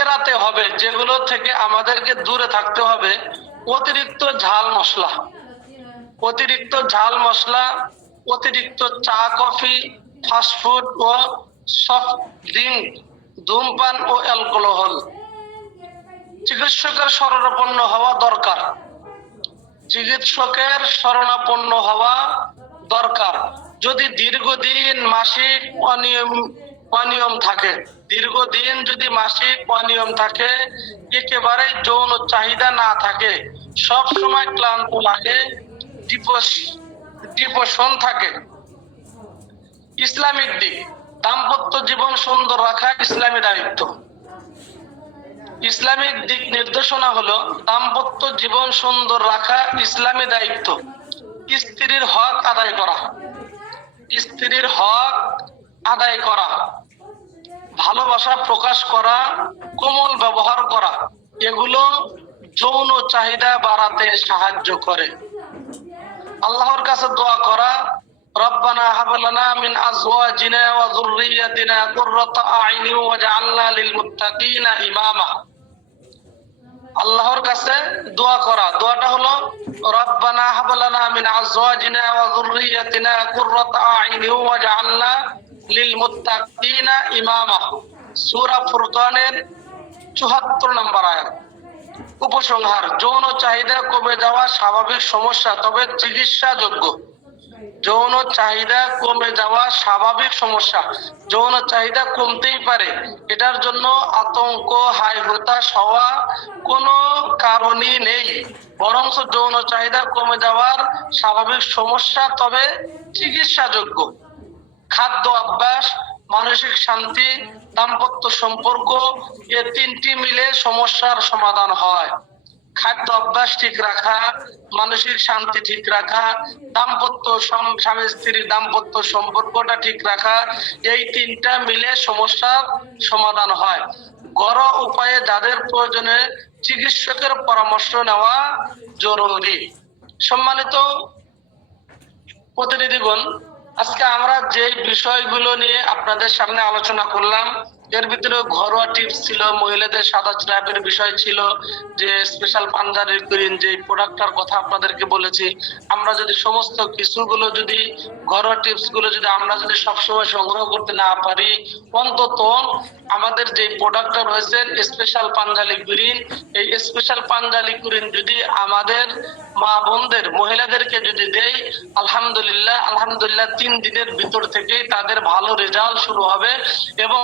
এড়াতে হবে, যেগুলো থেকে আমাদেরকে দূরে থাকতে হবে, অতিরিক্ত ঝাল মশলা, অতিরিক্ত ঝাল মশলা, অতিরিক্ত চা কফি, ফাস্টফুড ও সফট ড্রিঙ্ক, ধূমপান ও অ্যালকোহল। চিকিৎসকের শরণাপন্ন হওয়া দরকার, চিকিৎসকের শরণাপন্ন হওয়া দরকার। যদি দীর্ঘদিন মাসিক অনিয়ম থাকে, দীর্ঘদিন যদি মাসিক অনিয়ম থাকে, একেবারে যৌন চাহিদা না থাকে, সব সময় ক্লান্ত লাগে, ডিপ্রেশন থাকে। ইসলামিক দিক, দাম্পত্য জীবন সুন্দর রাখা ইসলামী দায়িত্ব। ইসলামিক দিক নির্দেশনা হলো দাম্পত্য জীবন সুন্দর রাখা ইসলামী দায়িত্ব। স্ত্রীর হক আদায় করা, স্ত্রীর হক আদায় করা, ভালোবাসা প্রকাশ করা, কোমল ব্যবহার করা, এগুলো যৌন চাহিদা বাড়াতে সাহায্য করে। আল্লাহর কাছে দোয়া করা, রব্বানা হাব লানা মিন আজওয়াজিনা ওয়া যুররিয়াতিনা কুররাতা আ'ইনিন ওয়াজআলনা লিল মুত্তাকিনা ইমামা। আল্লাহর কাছে দোয়া করা, দোয়াটা হলো রব্বানা হাব লানা মিন আজওয়াজিনা ওয়া যুররিয়াতিনা কুররাতা আ'ইনিন ওয়াজআলনা লিল মুত্তাকিনা ইমামা। সূরা ফুরকানের ৭৪ নম্বর আয়াত। উপসংহার, যৌন চাহিদা কমে যাওয়া স্বাভাবিক সমস্যা, তবে চিকিৎসাযোগ্য। যৌন চাহিদা কমে যাওয়া স্বাভাবিক সমস্যা, যৌন চাহিদা কমতেই পারে, এটার জন্য আতঙ্ক হাই হতাশ হওয়া কোনো কারণই নেই, বরং যৌন চাহিদা কমে যাওয়ার স্বাভাবিক সমস্যা, তবে চিকিৎসাযোগ্য। খাদ্য অভ্যাস, মানসিক শান্তি, দাম্পত্য সম্পর্ক, এ তিনটি মিলে সমস্যার সমাধান হয়। খাদ্য অভ্যাস ঠিক রাখা, মানসিক শান্তি ঠিক রাখা, দাম্পত্য স্বামী স্ত্রীর দাম্পত্য সম্পর্কটা ঠিক রাখা, এই তিনটা মিলে সমস্যার সমাধান হয়। ঘরোয়া উপায়ে যাদের প্রয়োজনে চিকিৎসকের পরামর্শ নেওয়া জরুরি। সম্মানিত প্রতিনিধিগণ, আজকে আমরা যে বিষয়গুলো নিয়ে আপনাদের সামনে আলোচনা করলাম, এর ভিতরে ঘরোয়া টিপস ছিল, মহিলাদের সাদা স্ট্র্যাপের বিষয় ছিল, যে স্পেশাল পাঞ্জাবির ক্রিম যে প্রোডাক্টটার কথা আপনাদেরকে বলেছি। আমরা যদি সমস্ত কিছুগুলো যদি ঘরোয়া টিপস গুলো যদি আমরা যদি সবসময় সংগ্রহ করতে না পারি, অন্তত আমাদের যে প্রোডাক্টটা রয়েছে স্পেশাল পাঞ্জাবি ক্রিম, এই স্পেশাল পাঞ্জাবি ক্রিম যদি আমাদের মা বোনদের মহিলাদেরকে যদি দেই, আলহামদুলিল্লাহ আলহামদুলিল্লাহ 3 দিনের ভিতর থেকেই তাদের ভালো রেজাল্ট শুরু হবে। এবং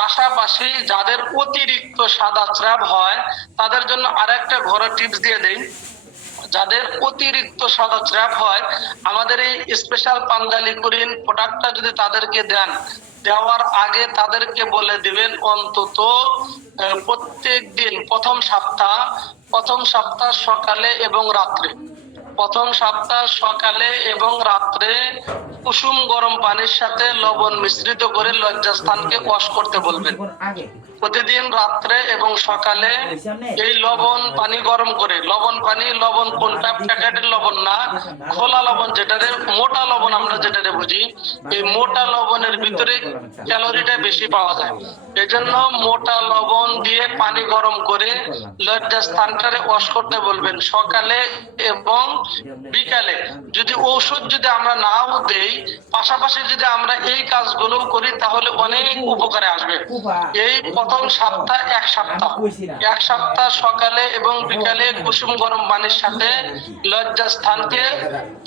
পাশাপাশি যাদের অতিরিক্ত সাদা স্রাব হয় তাদের জন্য আরেকটা ঘরোয়া টিপস দিয়ে দেই। যাদের অতিরিক্ত সাদা স্রাব হয়, আমাদের এই স্পেশাল পাঞ্জাবি ক্রিম প্রোডাক্টটা যদি তাদেরকে দেন, দেওয়ার আগে তাদেরকে বলে দিবেন অন্তত প্রত্যেক দিন প্রথম সপ্তাহ সকালে এবং রাত্রে, প্রথম সপ্তাহ সকালে এবং রাত্রে কুসুম গরম পানির সাথে লবণ মিশ্রিত করে লজ্জাস্থানকে ওয়াশ করতে বলবেন। প্রতিদিন রাত্রে এবং সকালে এই লবণ পানি গরম করে, লবণ কোনটা প্যাকেটের লবণ না, খোলা লবণ, যেটারে মোটা লবণ আমরা যেটারে বুঝি, এই মোটা লবণের ভিতরে ক্যালোরিটা বেশি পাওয়া যায়। এজন্য মোটা লবণ দিয়ে পানি গরম করে লজ্জাস্থানটারে ওয়াশ করতে বলবেন সকালে এবং বিকালে। যদি ঔষধ যদি আমরা নাও দেই, পাশাপাশি যদি আমরা এই কাজগুলো করি, তাহলে অনেক উপকারে আসবে। এই প্রথম সপ্তাহ এক সপ্তাহ সকালে এবং বিকালে কুসুম গরম পানির সাথে লজ্জাস্থানকে,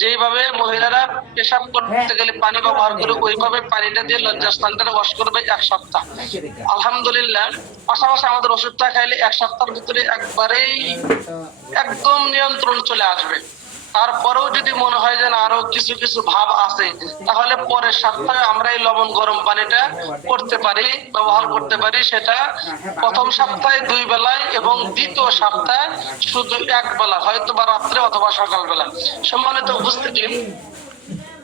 যেভাবে মহিলারা পেশাব করতে গেলে পানি ব্যবহার করে ওইভাবে পানিটা দিয়ে লজ্জাস্থানটা ওয়াশ করবে 1 সপ্তাহ। আলহামদুলিল্লাহ, পাশাপাশি আমাদের ওষুধটা খাইলে 1 সপ্তাহের ভিতরে একবারেই একদম নিয়ন্ত্রণ চলে আসবে। তারপরেও যদি মনে হয় যে না, আরো কিছু কিছু ভাব আছে, তাহলে পরের সপ্তাহে আমরা এই লবণ গরম পানিটা করতে পারি, ব্যবহার করতে পারি। সেটা প্রথম সপ্তাহে 2 বেলায় এবং দ্বিতীয় সপ্তাহে শুধু 1 বেলা, হয়তো বা রাত্রে অথবা সকালবেলা। সম্মানিত উপস্থিতি,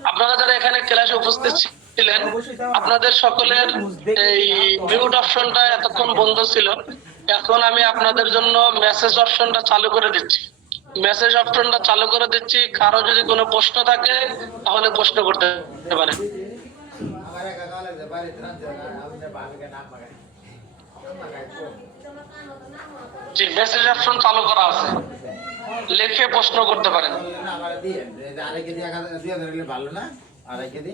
আপনারা যারা এখানে ক্লাসে উপস্থিত ছিলেন, আপনাদের সকলের এই মিউট অপশনটা এতক্ষণ বন্ধ ছিল। এখন আমি আপনাদের জন্য মেসেজ অপশনটা চালু করে দিচ্ছি। মেসেজ অপশনটা চালু করে দিচ্ছি। কারো যদি কোনো প্রশ্ন থাকে তাহলে প্রশ্ন করতে পারেন। জি, মেসেজ অপশন চালু করা আছে, লিখে প্রশ্ন করতে পারেন। ভালো না আড়াই কেজি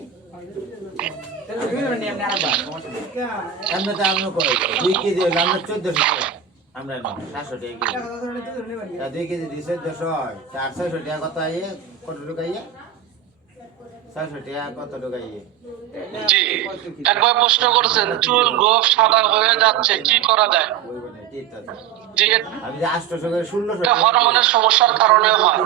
এমনি আরেকবার সমস্যা নেই। এমনি তো আমরা কই 2 কেজি হলো আমরা 1400 টাকা, আমরা না 700 টাকা কেজি। 2 কেজি 1400 হয় 400 টাকা কত আইয়ে, কত টাকা আইয়ে 400 টাকা কত টাকা আইয়ে। জি, একবার প্রশ্ন করছেন, চুল গোফ সাদা হয়ে যাচ্ছে, কি করা যায়? ওই মানে ঠিকঠাক জি, আমি যে 800 করে 1600 এটা হরমোনের সমস্যার কারণে হয়।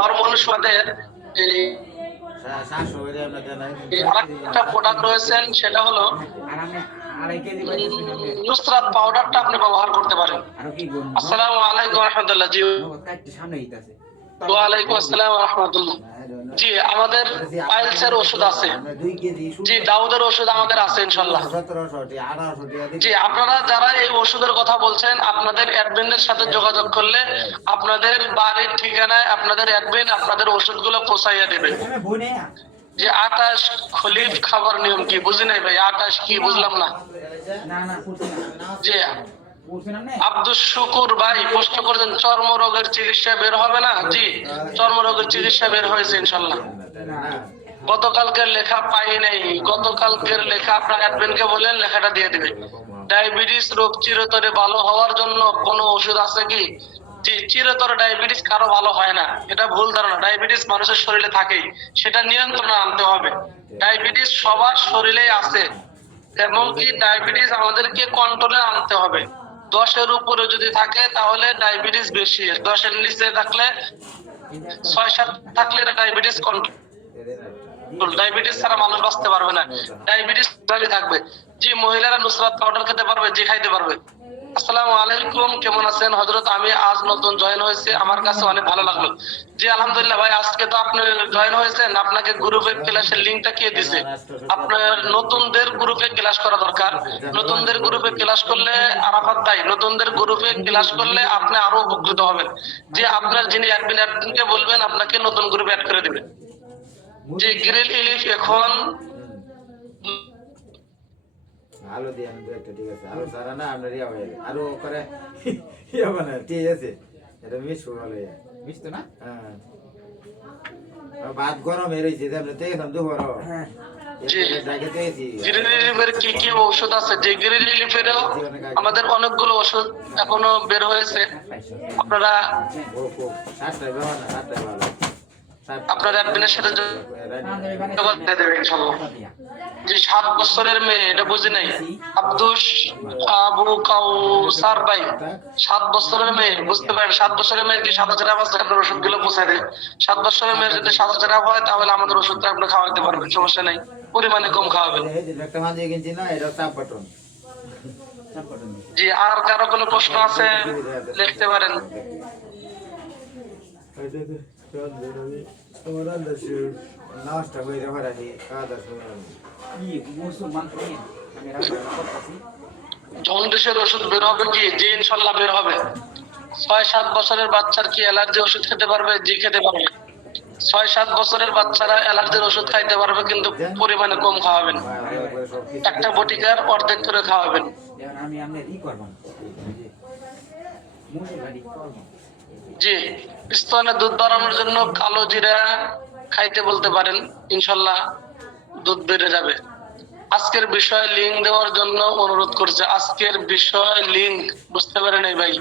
হরমোন সাদের700 করে আমরা জানাই। আরেকটা প্রোডাক্ট রয়েছেন, সেটা হলো আর আমি আড়াই কেজি পাইতেছি না। নুসরাত পাউডারটা আপনি ব্যবহার করতে পারেন। আরো কি গুণ? আসসালামু আলাইকুম ওয়া রাহমাতুল্লাহ। জি, কাটতে সামনে হইতাছে। ওয়া আলাইকুম আসসালাম ওয়া রাহমাতুল্লাহ। জি, আমাদের পাইলসের ওষুধ আছে। আমরা 2 কেজি জি, দাউদের ওষুধ আমাদের আছে ইনশাআল্লাহ। 1700 টাকা 1800 টাকা জি, আপনারা যারা এই ওষুধের কথা বলছেন, আপনাদের অ্যাডমিনের সাথে যোগাযোগ করলে আপনাদের বাড়ির ঠিকানায় আপনাদের অ্যাডমিন আপনাদের ওষুধগুলো পৌঁছাইয়া দেবে। বনে যে 28 খলিফ খাবার নিয়ম কি বুঝি নাই ভাই? 28 কি বুঝলাম না। না না পুরছে না। জি, পুরছে না না। আব্দুল শুকুর ভাই প্রশ্ন করেছেন, চর্মরোগের চিকিৎসা বের হবে না? জি, চর্মরোগের চিকিৎসা বের হয়েছে ইনশাআল্লাহ। গতকালকের লেখা পাই নাই, গতকালকের লেখা আপনার অ্যাডমিনকে বলেন লেখাটা দিয়ে দিবে। ডায়াবেটিস রোগ চিরতরে ভালো হওয়ার জন্য কোনো ওষুধ আছে কি? জি, চিরতরে ডায়াবেটিস কারো ভালো হয় না, এটা ভুল ধারণা। ডায়াবেটিস মানুষের শরীরে থাকেই, সেটা নিয়ন্ত্রণে আনতে হবে। ডায়াবেটিস সবার শরীরেই আছে, এমনকি ডায়াবেটিস আমাদেরকে কন্ট্রোলে আনতে হবে। 10-এর উপরে যদি থাকে তাহলে ডায়াবেটিস বেশি, 10-এর নিচে থাকলে 6-7 থাকলে এটা ডায়াবেটিস কন্ট্রোল। ডায়াবেটিস ছাড়া মানুষ বাঁচতে পারবে না, ডায়াবেটিস থাকবে। জি, মহিলারা নুসরাত পাউডার খেতে পারবে? জি, খাইতে পারবে। আসসালামু আলাইকুম, কেমন আছেন হযরত? আমি আজ নতুন জয়েন হয়েছে, আমার কাছে অনেক ভালো লাগলো। জি, আলহামদুলিল্লাহ ভাই, আজকে তো আপনি জয়েন হয়েছেন, আপনাকে গ্রুপে ক্লাসের লিংকটা কে দিছে? আপনার নতুনদের গ্রুপে ক্লাস করা দরকার। নতুনদের গ্রুপে ক্লাস করলে আরাফাত ভাই, নতুনদের গ্রুপে ক্লাস করলে আপনি আরো উপকৃত হবেন। যে আপনার যিনি অ্যাডমিনকে বলবেন আপনাকে নতুন গ্রুপে অ্যাড করে দিবেন। যে গ্রিল ইলিশ এখন আলু দিয়ে আমি একটা ঠিক আছে, আলু সারা না আপনার ইয়া হয়ে গেছে, আলু করে ইয়া বানায় ঠিক আছে, এটা মিশ ভালো ইয়া বুঝতো না? হ্যাঁ। আর ভাত গরম হয়ে রয়েছে আপনি দেখেন দুপুর হ্যাঁ। জি, ডাকে দিয়েছি গ্রিল রিলিফের কি কি ওষুধ আছে? যে গ্রিল রিলিফেরও আমাদের অনেকগুলো ওষুধ এখনো বের হয়েছে। আপনারা ও খুব 7টায় ব্যবহার না 7টায় ভালো আপনার অ্যাডমিনের সাথে যোগাযোগ দিয়ে দেবেন ইনশাআল্লাহ। যে 7 বছরের মেয়ে, এটা বুঝি নাই। আবু কাউসার ভাই, 7 বছরের মেয়ে, বুঝতে পারেন 7 বছরের মেয়ের কি 7000 আছে? আপনার ওষুধগুলো পৌঁছায় দেয়। 7 বছরের মেয়ের যদি 7000 হয় তাহলে আমাদের ওষুধটা আপনি খাওয়াতে পারবেন, সমস্যা নাই, পরিমাণে কম খাওয়াবেন। একটা মাঝে কিনছি না, এটা চাপ বাটন। জি, আর কারো কোনো প্রশ্ন আছে লিখতে পারেন। নাস্তা করে দেওয়ার আগে খাওয়া দাওয়া শুরু হবে। কি মুসলমান নিয়ে আমি রাখছি করতেছি। জন্ডিসের ওষুধ বের হবে কি? জি, ইনশাআল্লাহ বের হবে। 6-7 বছরের বাচ্চার কি অ্যালার্জি ওষুধ খেতে পারবে? জি, খেতে পারবে। 6-7 বছরের বাচ্চারা অ্যালার্জির ওষুধ খাইতে পারবে, কিন্তু পরিমাণে কম খাওয়াবেন। একটা বটিকার অর্ধেক করে খাওয়াবেন। এখন আমি আপনার ই করব। মুসলমান ই করব। জি, স্তনে দুধ বাড়ানোর জন্য কালো জিরা খাইতে বলতে পারেন, ইনশাআল্লাহ দুধ বেড়ে যাবে। আজকের বিষয় লিঙ্ক দেওয়ার জন্য অনুরোধ করছে। আজকের বিষয় লিঙ্ক বুঝতে পারেন এই ভাই?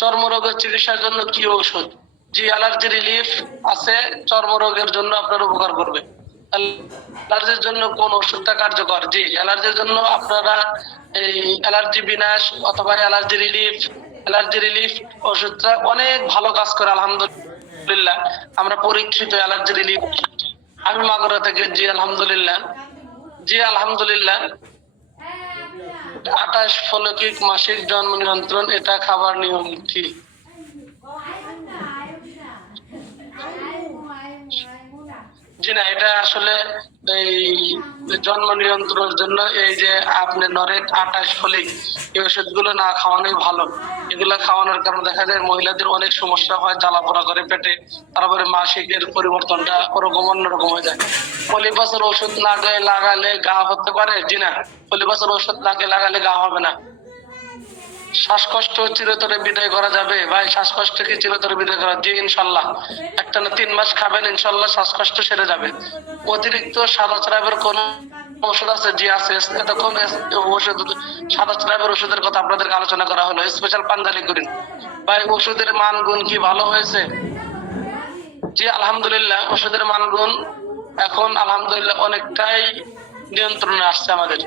চর্মরোগের চিকিৎসার জন্য কি ঔষধ? জি, অ্যালার্জি রিলিফ আছে, চর্মরোগের জন্য আপনার উপকার করবে। অ্যালার্জির জন্য কোন ওষুধটা কার্যকর? জি, অ্যালার্জির জন্য আপনারা এই অ্যালার্জি বিনাশ অথবা অ্যালার্জি রিলিফ ওষুধটা অনেক ভালো কাজ করে আলহামদুলিল্লাহ। আলহামদুলিল্লাহ আমরা পরীক্ষিত অ্যালার্জি রিলিফ। আমি মাগুরা থেকে। জি আলহামদুলিল্লাহ। জি আলহামদুলিল্লাহ। 28 ফলকিক মাসিক জন্ম নিয়ন্ত্রণ, এটা খাবার নিয়ম কি? জি না, এটা আসলে এই জন্ম নিয়ন্ত্রণের জন্য এই যে আপনি নরেট 28 ফলিক এই ওষুধগুলো না খাওয়ানোই ভালো। এগুলো খাওয়ানোর কারণে দেখা যায় মহিলাদের অনেক সমস্যা হয়, জ্বালাপোড়া করে পেটে, তারপরে মাসিকের পরিবর্তনটা ওরকম অন্যরকম হয়ে যায়। পলিপাসের ওষুধ নাকে লাগালে ঘা হতে পারে? জি না, পলিপাসের ওষুধ নাকে লাগালে ঘা হবে না। শ্বাসকষ্ট চিরতরে বিদায় করা যাবে? ভাই শ্বাসকষ্ট কি চিরতরে বিদায় করা? জি ইনশাল্লাহ। একটা না 3 মাস খাবেন, ইনশাল্লাহ শ্বাসকষ্ট সেরে যাবে। অতিরিক্ত সাদা স্রাবের কোন ওষুধ আছে? জি আছে। এতক্ষণ ওষুধ সাদা স্রাবের ওষুধের কথা আপনাদেরকে আলোচনা করা হলো। স্পেশাল পাঞ্জালি করিন। ভাই ওষুধের মান গুণ কি ভালো হয়েছে? জি আলহামদুলিল্লাহ, ওষুধের মান গুণ এখন আলহামদুলিল্লাহ অনেকটাই নিয়ন্ত্রণে আসছে আমাদের।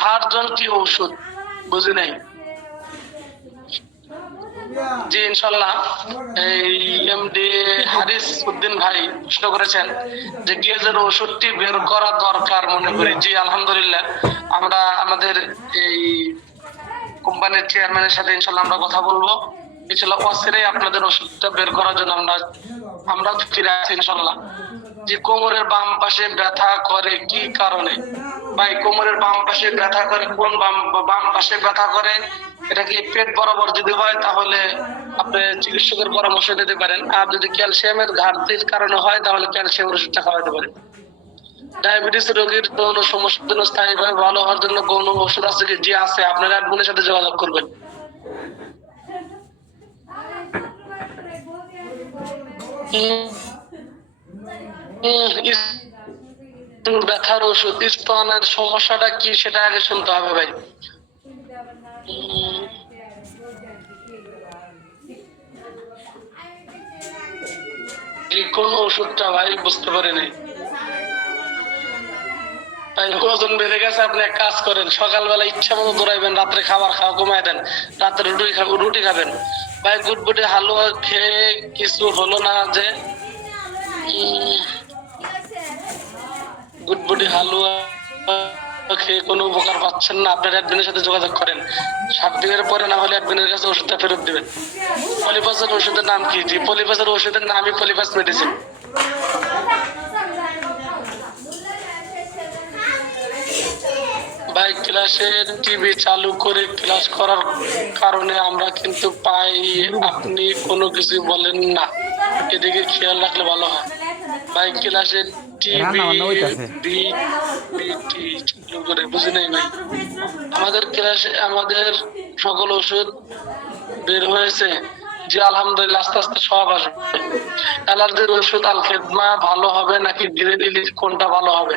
হারজন কি ওষুধ? বুঝি নাই। জি ইনশাল্লাহ। এই এমডি হারিস উদ্দিন ভাই প্রশ্ন করেছেন যে গেজের ওষুধটি বের করা দরকার মনে করি। জি আলহামদুলিল্লাহ, আমরা আমাদের এই কোম্পানির চেয়ারম্যানের সাথে ইনশাল্লাহ আমরা কথা বলবো। ইনশাল্লাহ অচিরেই আপনাদের ওষুধটা বের করার জন্য আমরা ফিরে আসছি ইনশাল্লাহ। যে কোমরের বাম পাশে ব্যথা করে কি কারণে? ভাই কোমরের বাম পাশে ব্যথা করে, কোন বাম পাশে ব্যথা করে? এটা কি পেট বরাবর যদি হয় তাহলে আপনি চিকিৎসকের পরামর্শ দিতে পারেন। আর যদি ক্যালসিয়ামের ঘাটতির কারণে হয় তাহলে ক্যালসিয়ামের ওষুধটা খাওয়াতে পারেন। ডায়াবেটিস রোগীর কোন সমস্যার জন্য স্থায়ীভাবে ভালো হওয়ার জন্য কোন ওষুধ আছে কি? জি আছে, আপনার অ্যাডমিনের সাথে যোগাযোগ করবেন। ব্যথার ওষুধ, স্তনের সমস্যাটা কি সেটা আগে শুনতে হবে ভাই। কোন ওষুধটা ভাই বুঝতে পারি নাই। ওজন বেড়ে গেছে, আপনি এক কাজ করেন, সকালবেলা ইচ্ছা মতো দৌড়াইবেন, রাত্রে খাবার খাওয়া কমায় দেন, রাত্রে রুটি খাবেন। ভাই গুটগুটি হালুয়া খেয়ে কিছু হলো না যে? গুটগুটি হালুয়া খেয়ে কোনো উপকার পাচ্ছেন না? আপনার অ্যাডমিনের সাথে যোগাযোগ করেন। 7 দিনের পরে না হলে অ্যাডমিনের কাছে ওষুধটা ফেরত দিবেন। পলিপাসের ওষুধের নাম কি? জি পলিপাসের ওষুধের নামই পলিপাস মেডিসিন। ভাই ক্লাসের টিভি চালু করে ক্লাস করার কারণে আমরা কিন্তু পাই, আপনি কোনো কিছু বলেন না, এদিকে খেয়াল রাখলে ভালো হয়। ভাই ক্লাসের টিভি চালু করে বুঝি নাই ভাই। আমাদের ক্লাসে আমাদের সকল ওষুধ বের হয়েছে। জি আলহামদুলিল্লাহ, আস্তে আস্তে সব আসবে। অ্যালার্জির ওষুধ আল খেদমা ভালো হবে নাকি গ্রিন রিলিফ, কোনটা ভালো হবে?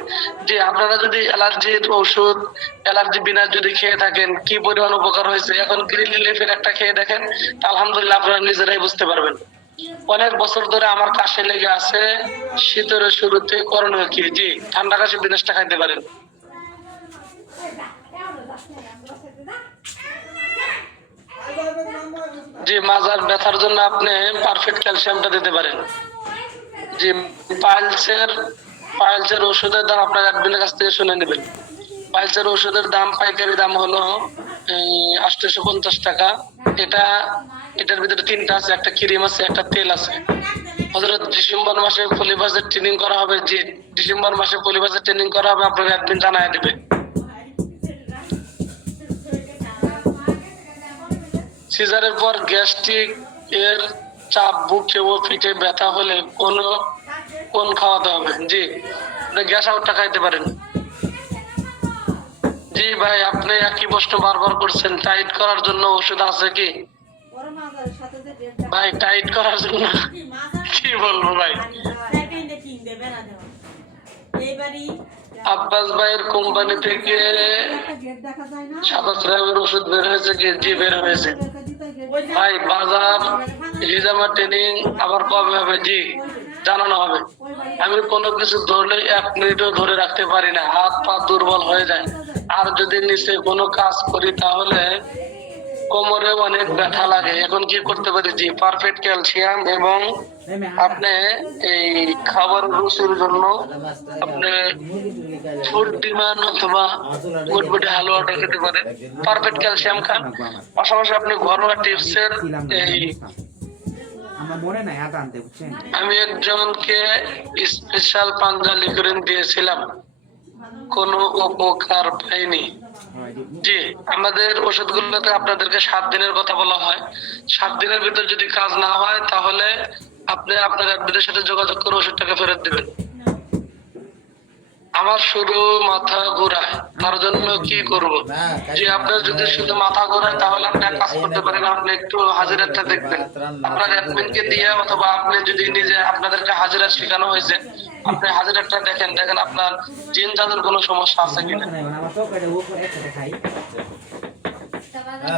জি আপনারা যদি অ্যালার্জির ওষুধ অ্যালার্জি বিনা যদি খেয়ে থাকেন কি পরিমাণ উপকার হয়েছে, এখন গ্রিন রিলিফের একটা খেয়ে দেখেন, আলহামদুলিল্লাহ আপনারা নিজেরাই বুঝতে পারবেন। অনেক বছর ধরে আমার কাশি লেগে আছে, শীতের শুরুতে করণীয় কি? জি ঠান্ডা কাশি বিনাশটা খাইতে পারেন। জি মাজার ব্যথার জন্য আপনি পারফেক্ট ক্যালসিয়ামটা দিতে পারেন। জি পাইলসের ওষুধের দাম আপনার অ্যাডমিনের কাছ থেকে শুনে নেবেন। পাইলসের ওষুধের দাম পাইকারি দাম হলো 850 টাকা। এটার ভিতরে 3টা আছে, একটা ক্রিম আছে, একটা তেল আছে। হযরত ডিসেম্বর মাসে পলিবাসের ট্রেনিং করা হবে। জি ডিসেম্বর মাসে পলিবাসের ট্রেনিং করা হবে, আপনার অ্যাডমিন জানায় দেবে। সিজারের পর গ্যাস্ট্রিক এর চাপ, বুকে ও পিঠে ব্যথা হলে কোন খাওয়াতে হবে? জি গ্যাস আউটটা খাইতে পারেন। জি ভাই আপনি একই প্রশ্ন বারবার করছেন, টাইট করার জন্য ওষুধ আছে কি? ভাই টাইট করার জন্য কি বলবো ভাই। আব্বাস ভাইয়ের কোম্পানি থেকে সাদা স্রাবের ওষুধ বের হয়েছে কি? জি বের হয়েছে। ভাই বাজার হিজামা ট্রেনিং আবার কবে হবে? জি জানানো হবে। আমি কোনো কিছু ধরলে 1 মিনিটও ধরে রাখতে পারি না, হাত পা দুর্বল হয়ে যায়। আর যদি নিচে কোনো কাজ করি তাহলে কোমরে অনেক ব্যথা লাগে, এখন কি করতে পারি? জি, পারফেক্ট ক্যালসিয়াম এবং আপনি এই খাবার রুচির জন্য আপনি ফুড ডিমান অথবা উটবুটে হালুয়াটা খেতে পারেন। পারফেক্ট ক্যালসিয়াম খান, পাশাপাশি আপনি ঘরোয়া টিপসের এই আমার মনে নাই আটা আনতে, বুঝছেন? আমি একজনকে স্পেশাল পাঞ্জা লিকুইড দিয়েছিলাম, কোনো উপকার পাইনি। জি, আমাদের ওষুধগুলোতে আপনাদেরকে 7 দিনের কথা বলা হয়। 7 দিনের ভিতর যদি কাজ না হয় তাহলে আপনি আপনার অ্যাডমিনের সাথে যোগাযোগ করে ওষুধটাকে ফেরত দিবেন। আমার শুধু মাথা ঘোরায়, তার জন্য কি করব? যে আপনার যদি শুধু মাথা ঘোরায় তাহলে আপনি এক কাজ করতে পারেন, আপনি একটু হাজিরাটা দেখবেন আপনার অ্যাডমিনকে দিয়ে, অথবা আপনি যদি নিজে আপনাদেরকে হাজিরা শেখানো হয়েছে আপনি হাজিরাটা দেখেন আপনার জিন জাদুর কোনো সমস্যা আছে কিনা। আমার চোখের উপর একসাথে খাই।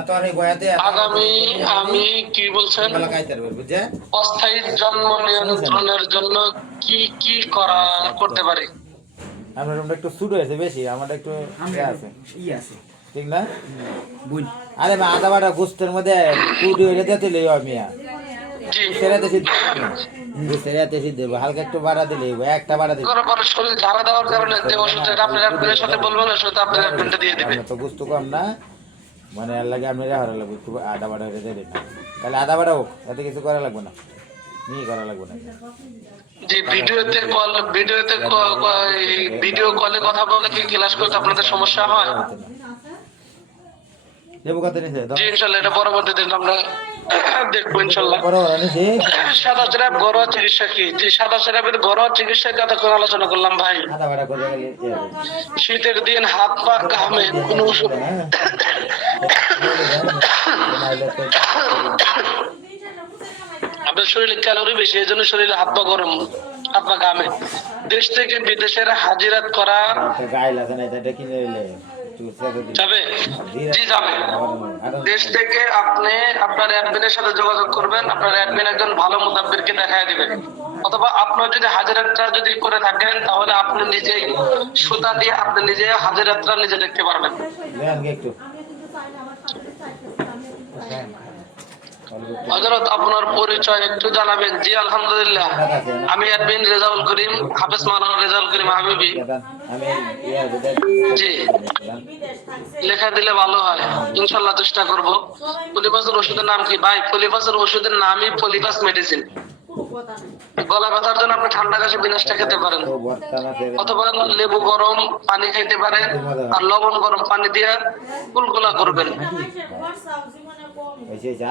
তোর এই বয়াতে আগামী আমি কি বলছেন, লাগাইতে পারবে, বুঝছে? অস্থায়ী জন্ম নিয়ন্ত্রণের জন্য কি কি করতে পারি? আমার রুমটা একটু ছোট হয়েছে বেশি, আমারটা একটু ইয়ে আছে, আছে ঠিক না? বুঝ আরে মা আদা বাটা গোস্তের মধ্যে কুড়ি হয়ে যেতে লই মিয়া, জি, সেরাতে সিদ্ধ সেরাতে সিদ্ধ হালকা একটু বাড়া দিলে একটা বাড়া দিলে করার পরে শরীর ঝাড়া দেওয়ার কারণে যে ওষুধটা আপনার অ্যাডমিনের সাথে বলবেন, ওষুধ আপনার অ্যাডমিনটা দিয়ে দিবে। তো গোস্ত কম না, মানে এর লাগে আপনি রেহার লাগবে একটু আদা বাটা হয়ে দিয়ে দিন, তাহলে আদা বাটা হোক, এতে কিছু করা লাগবে না, নিয়ে করা লাগবে না। জি, ভিডিও কলে কথা বলে কি ক্লাস করতে আপনাদের সমস্যা হয়? লেবু কত নিছে? জি, ইনশাল্লাহ এটা পরবর্তী দিন আমরা দেখবো ইনশাল্লাহ। বড় বড় নিছে সাদা সিরাপ ঘরোয়া চিকিৎসা কি? জি, সাদা সিরাপের ঘরোয়া চিকিৎসার কথা করে আলোচনা করলাম ভাই। আদা বাটা করে গেলে শীতের দিন হাত পা ঘামে, কোনো ওষুধ আপনার শরীরে ক্যালোরি বেশি, এই জন্য শরীরে হাত পা গরম, হাত পা ঘামে। দেশ থেকে বিদেশের হাজিরাত করা গাইল আছে না, এটা কিনে নিলে যাবে? জি যাবে। দেশ থেকে আপনি আপনার অ্যাডমিনের সাথে যোগাযোগ করবেন, আপনার অ্যাডমিন একজন ভালো মুতাব্বিরকে দেখায় দিবেন, অথবা আপনার যদি হাজিরাতটা যদি করে থাকেন তাহলে আপনি নিজেই সুতা দিয়ে আপনি নিজে হাজিরাতটা নিজে দেখতে পারবেন। একটু হযরত আপনার পরিচয় একটু জানাবেন। জি আলহামদুলিল্লাহ, আমি অ্যাডমিন রেজাউল করিম, হাফেজ মাওলানা রেজাউল করিম হাবিবি। আমি জি, লেখা দিলে ভালো হয়, ইনশাআল্লাহ চেষ্টা করব। পলিপাসের ওষুধের নাম কি ভাই? পলিপাসের ওষুধের নামই পলিপাস মেডিসিন। গলা ব্যথার জন্য আপনি ঠান্ডা কাশি বিনাশটা খেতে পারেন, অথবা লেবু গরম পানি খাইতে পারেন, আর লবণ গরম পানি দিয়ে কুলকুলা করবেন।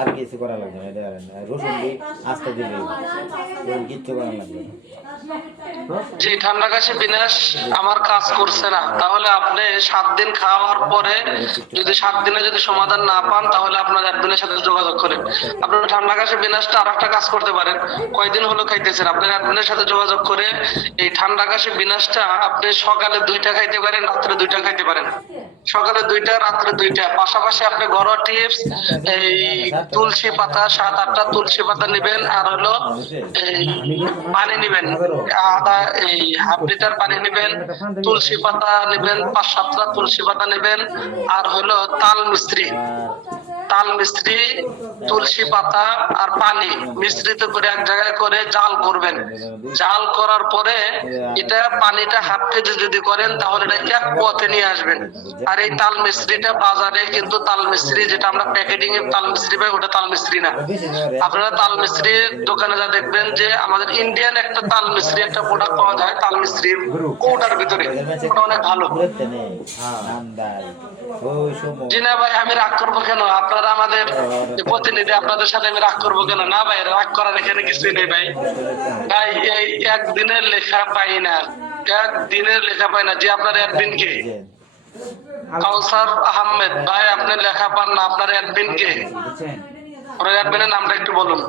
আর কিছু করা লাগবে না, এটা রসুন দিয়ে আস্তে দিলে কিচ্ছু করা লাগবে না। যে ঠান্ডা কাশি বিনাশ আমার কাজ করছে না, তাহলে আপনি 7 দিন খাওয়ার পরে যদি 7 দিনে যদি সমাধান না পান তাহলে আপনার অ্যাডমিনের সাথে যোগাযোগ করেন। আপনার ঠান্ডা কাশি বিনাশটা আর একটা কাজ করতে পারেন, কয়দিন হলো খাইতেছেন, আপনার অ্যাডমিনের সাথে যোগাযোগ করে এই ঠান্ডা কাশি বিনাশটা আপনি সকালে 2টা খাইতে পারেন, রাত্রে 2টা খাইতে পারেন। সকালে 2টা, রাত্রে 2টা। পাশাপাশি আপনি ঘরোয়া টিপস এই তুলসী পাতা 7-8টা তুলসী পাতা নেবেন, আর হলো এই পানি নেবেন, আদা এই হাফ লিটার পানি নেবেন, তুলসী পাতা নেবেন 5-7টা তুলসী পাতা নেবেন, আর হলো তাল মিস্ত্রি তুলসী পাতা আর পানি মিশ্রিত করে এক জায়গায় করে জাল করবেন। জাল করার পরে এটা পানিটা হাফ কেজি যদি করেন তাহলে এটা 1 পথে নিয়ে আসবেন। আর এই তাল মিস্ত্রিটা বাজারে কিন্তু তাল মিস্ত্রি যেটা আমরা প্যাকেটিং এর তাল মিস্ত্রি পাই ওটা তাল মিস্ত্রি না। আপনারা তাল মিস্ত্রির দোকানে যা দেখবেন যে আমাদের ইন্ডিয়ান একটা তাল মিস্ত্রি একটা প্রোডাক্ট পাওয়া যায়, তাল মিস্ত্রির ওটার ভিতরে, ওটা অনেক ভালো। জি না ভাই, আমি রাগ করবো কেন? আপনারা আমাদের প্রতিনিধি, আপনাদের সাথে আমি রাগ করবো কেন? না ভাই, রাগ করার এখানে কিছুই নেই ভাই। ভাই এই একদিনের লেখা পাই না, একদিনের লেখা পাই না। যে আপনার অ্যাডমিন কে? কাউসার আহমেদ ভাই, আপনি লেখা পান না, আপনার অ্যাডমিন কে? আপনার অ্যাডমিনের নামটা একটু বলুন।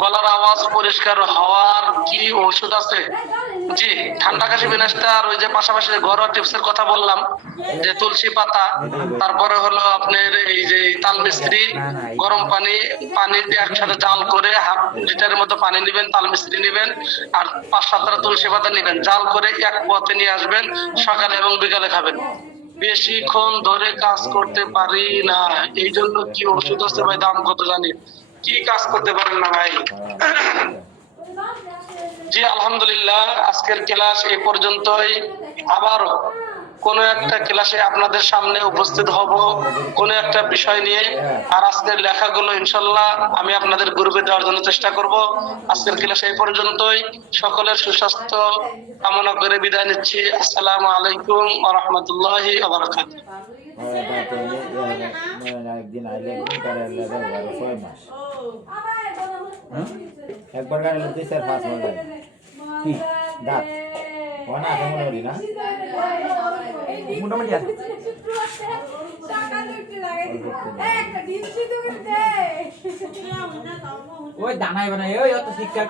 গলার আওয়াজ পরিষ্কার হওয়ার কি ওষুধ আছে? জি, ঠান্ডা কাশি বিনাশটা আর ওই যে পাশাপাশি ঘরোয়া টিপসের কথা বললাম, যে তুলসী পাতা, তারপরে হলো আপনার এই যে তাল মিস্ত্রি, গরম পানি দিয়ে একসাথে জাল করে হাফ লিটারের মতো পানি নেবেন, তাল মিস্ত্রি নেবেন, আর 5-7টা তুলসী পাতা নেবেন, জাল করে 1 পথে নিয়ে আসবেন, সকালে এবং বিকালে খাবেন। বেশিক্ষণ ধরে কাজ করতে পারি না, এই জন্য কি ওষুধ আছে ভাই? দাম কত জানি? কি কাজ করতে পারেন না ভাই? জি আলহামদুলিল্লাহ, আজকের ক্লাস এই পর্যন্তই। আবারও কোনো একটা ক্লাসে আপনাদের সামনে উপস্থিত হব কোনো একটা বিষয় নিয়ে। আর আজকের লেখাগুলো ইনশাল্লাহ আমি আপনাদের গ্রুপে দেওয়ার জন্য চেষ্টা করব। আজকের ক্লাস এই পর্যন্তই। সকলের সুস্বাস্থ্য কামনা করে বিদায় নিচ্ছি। আসসালামু আলাইকুম ওয়া রাহমাতুল্লাহি ওয়া বারাকাতুহু। একদিন আইলে করে 6 মাস একবার গাড়ি 2-4-5 মাস লাগে কি দাঁত কোন আছে মনে হলি না মোটামুটি আছে। ওই দানাই বানাই ওই অত শিক্ষা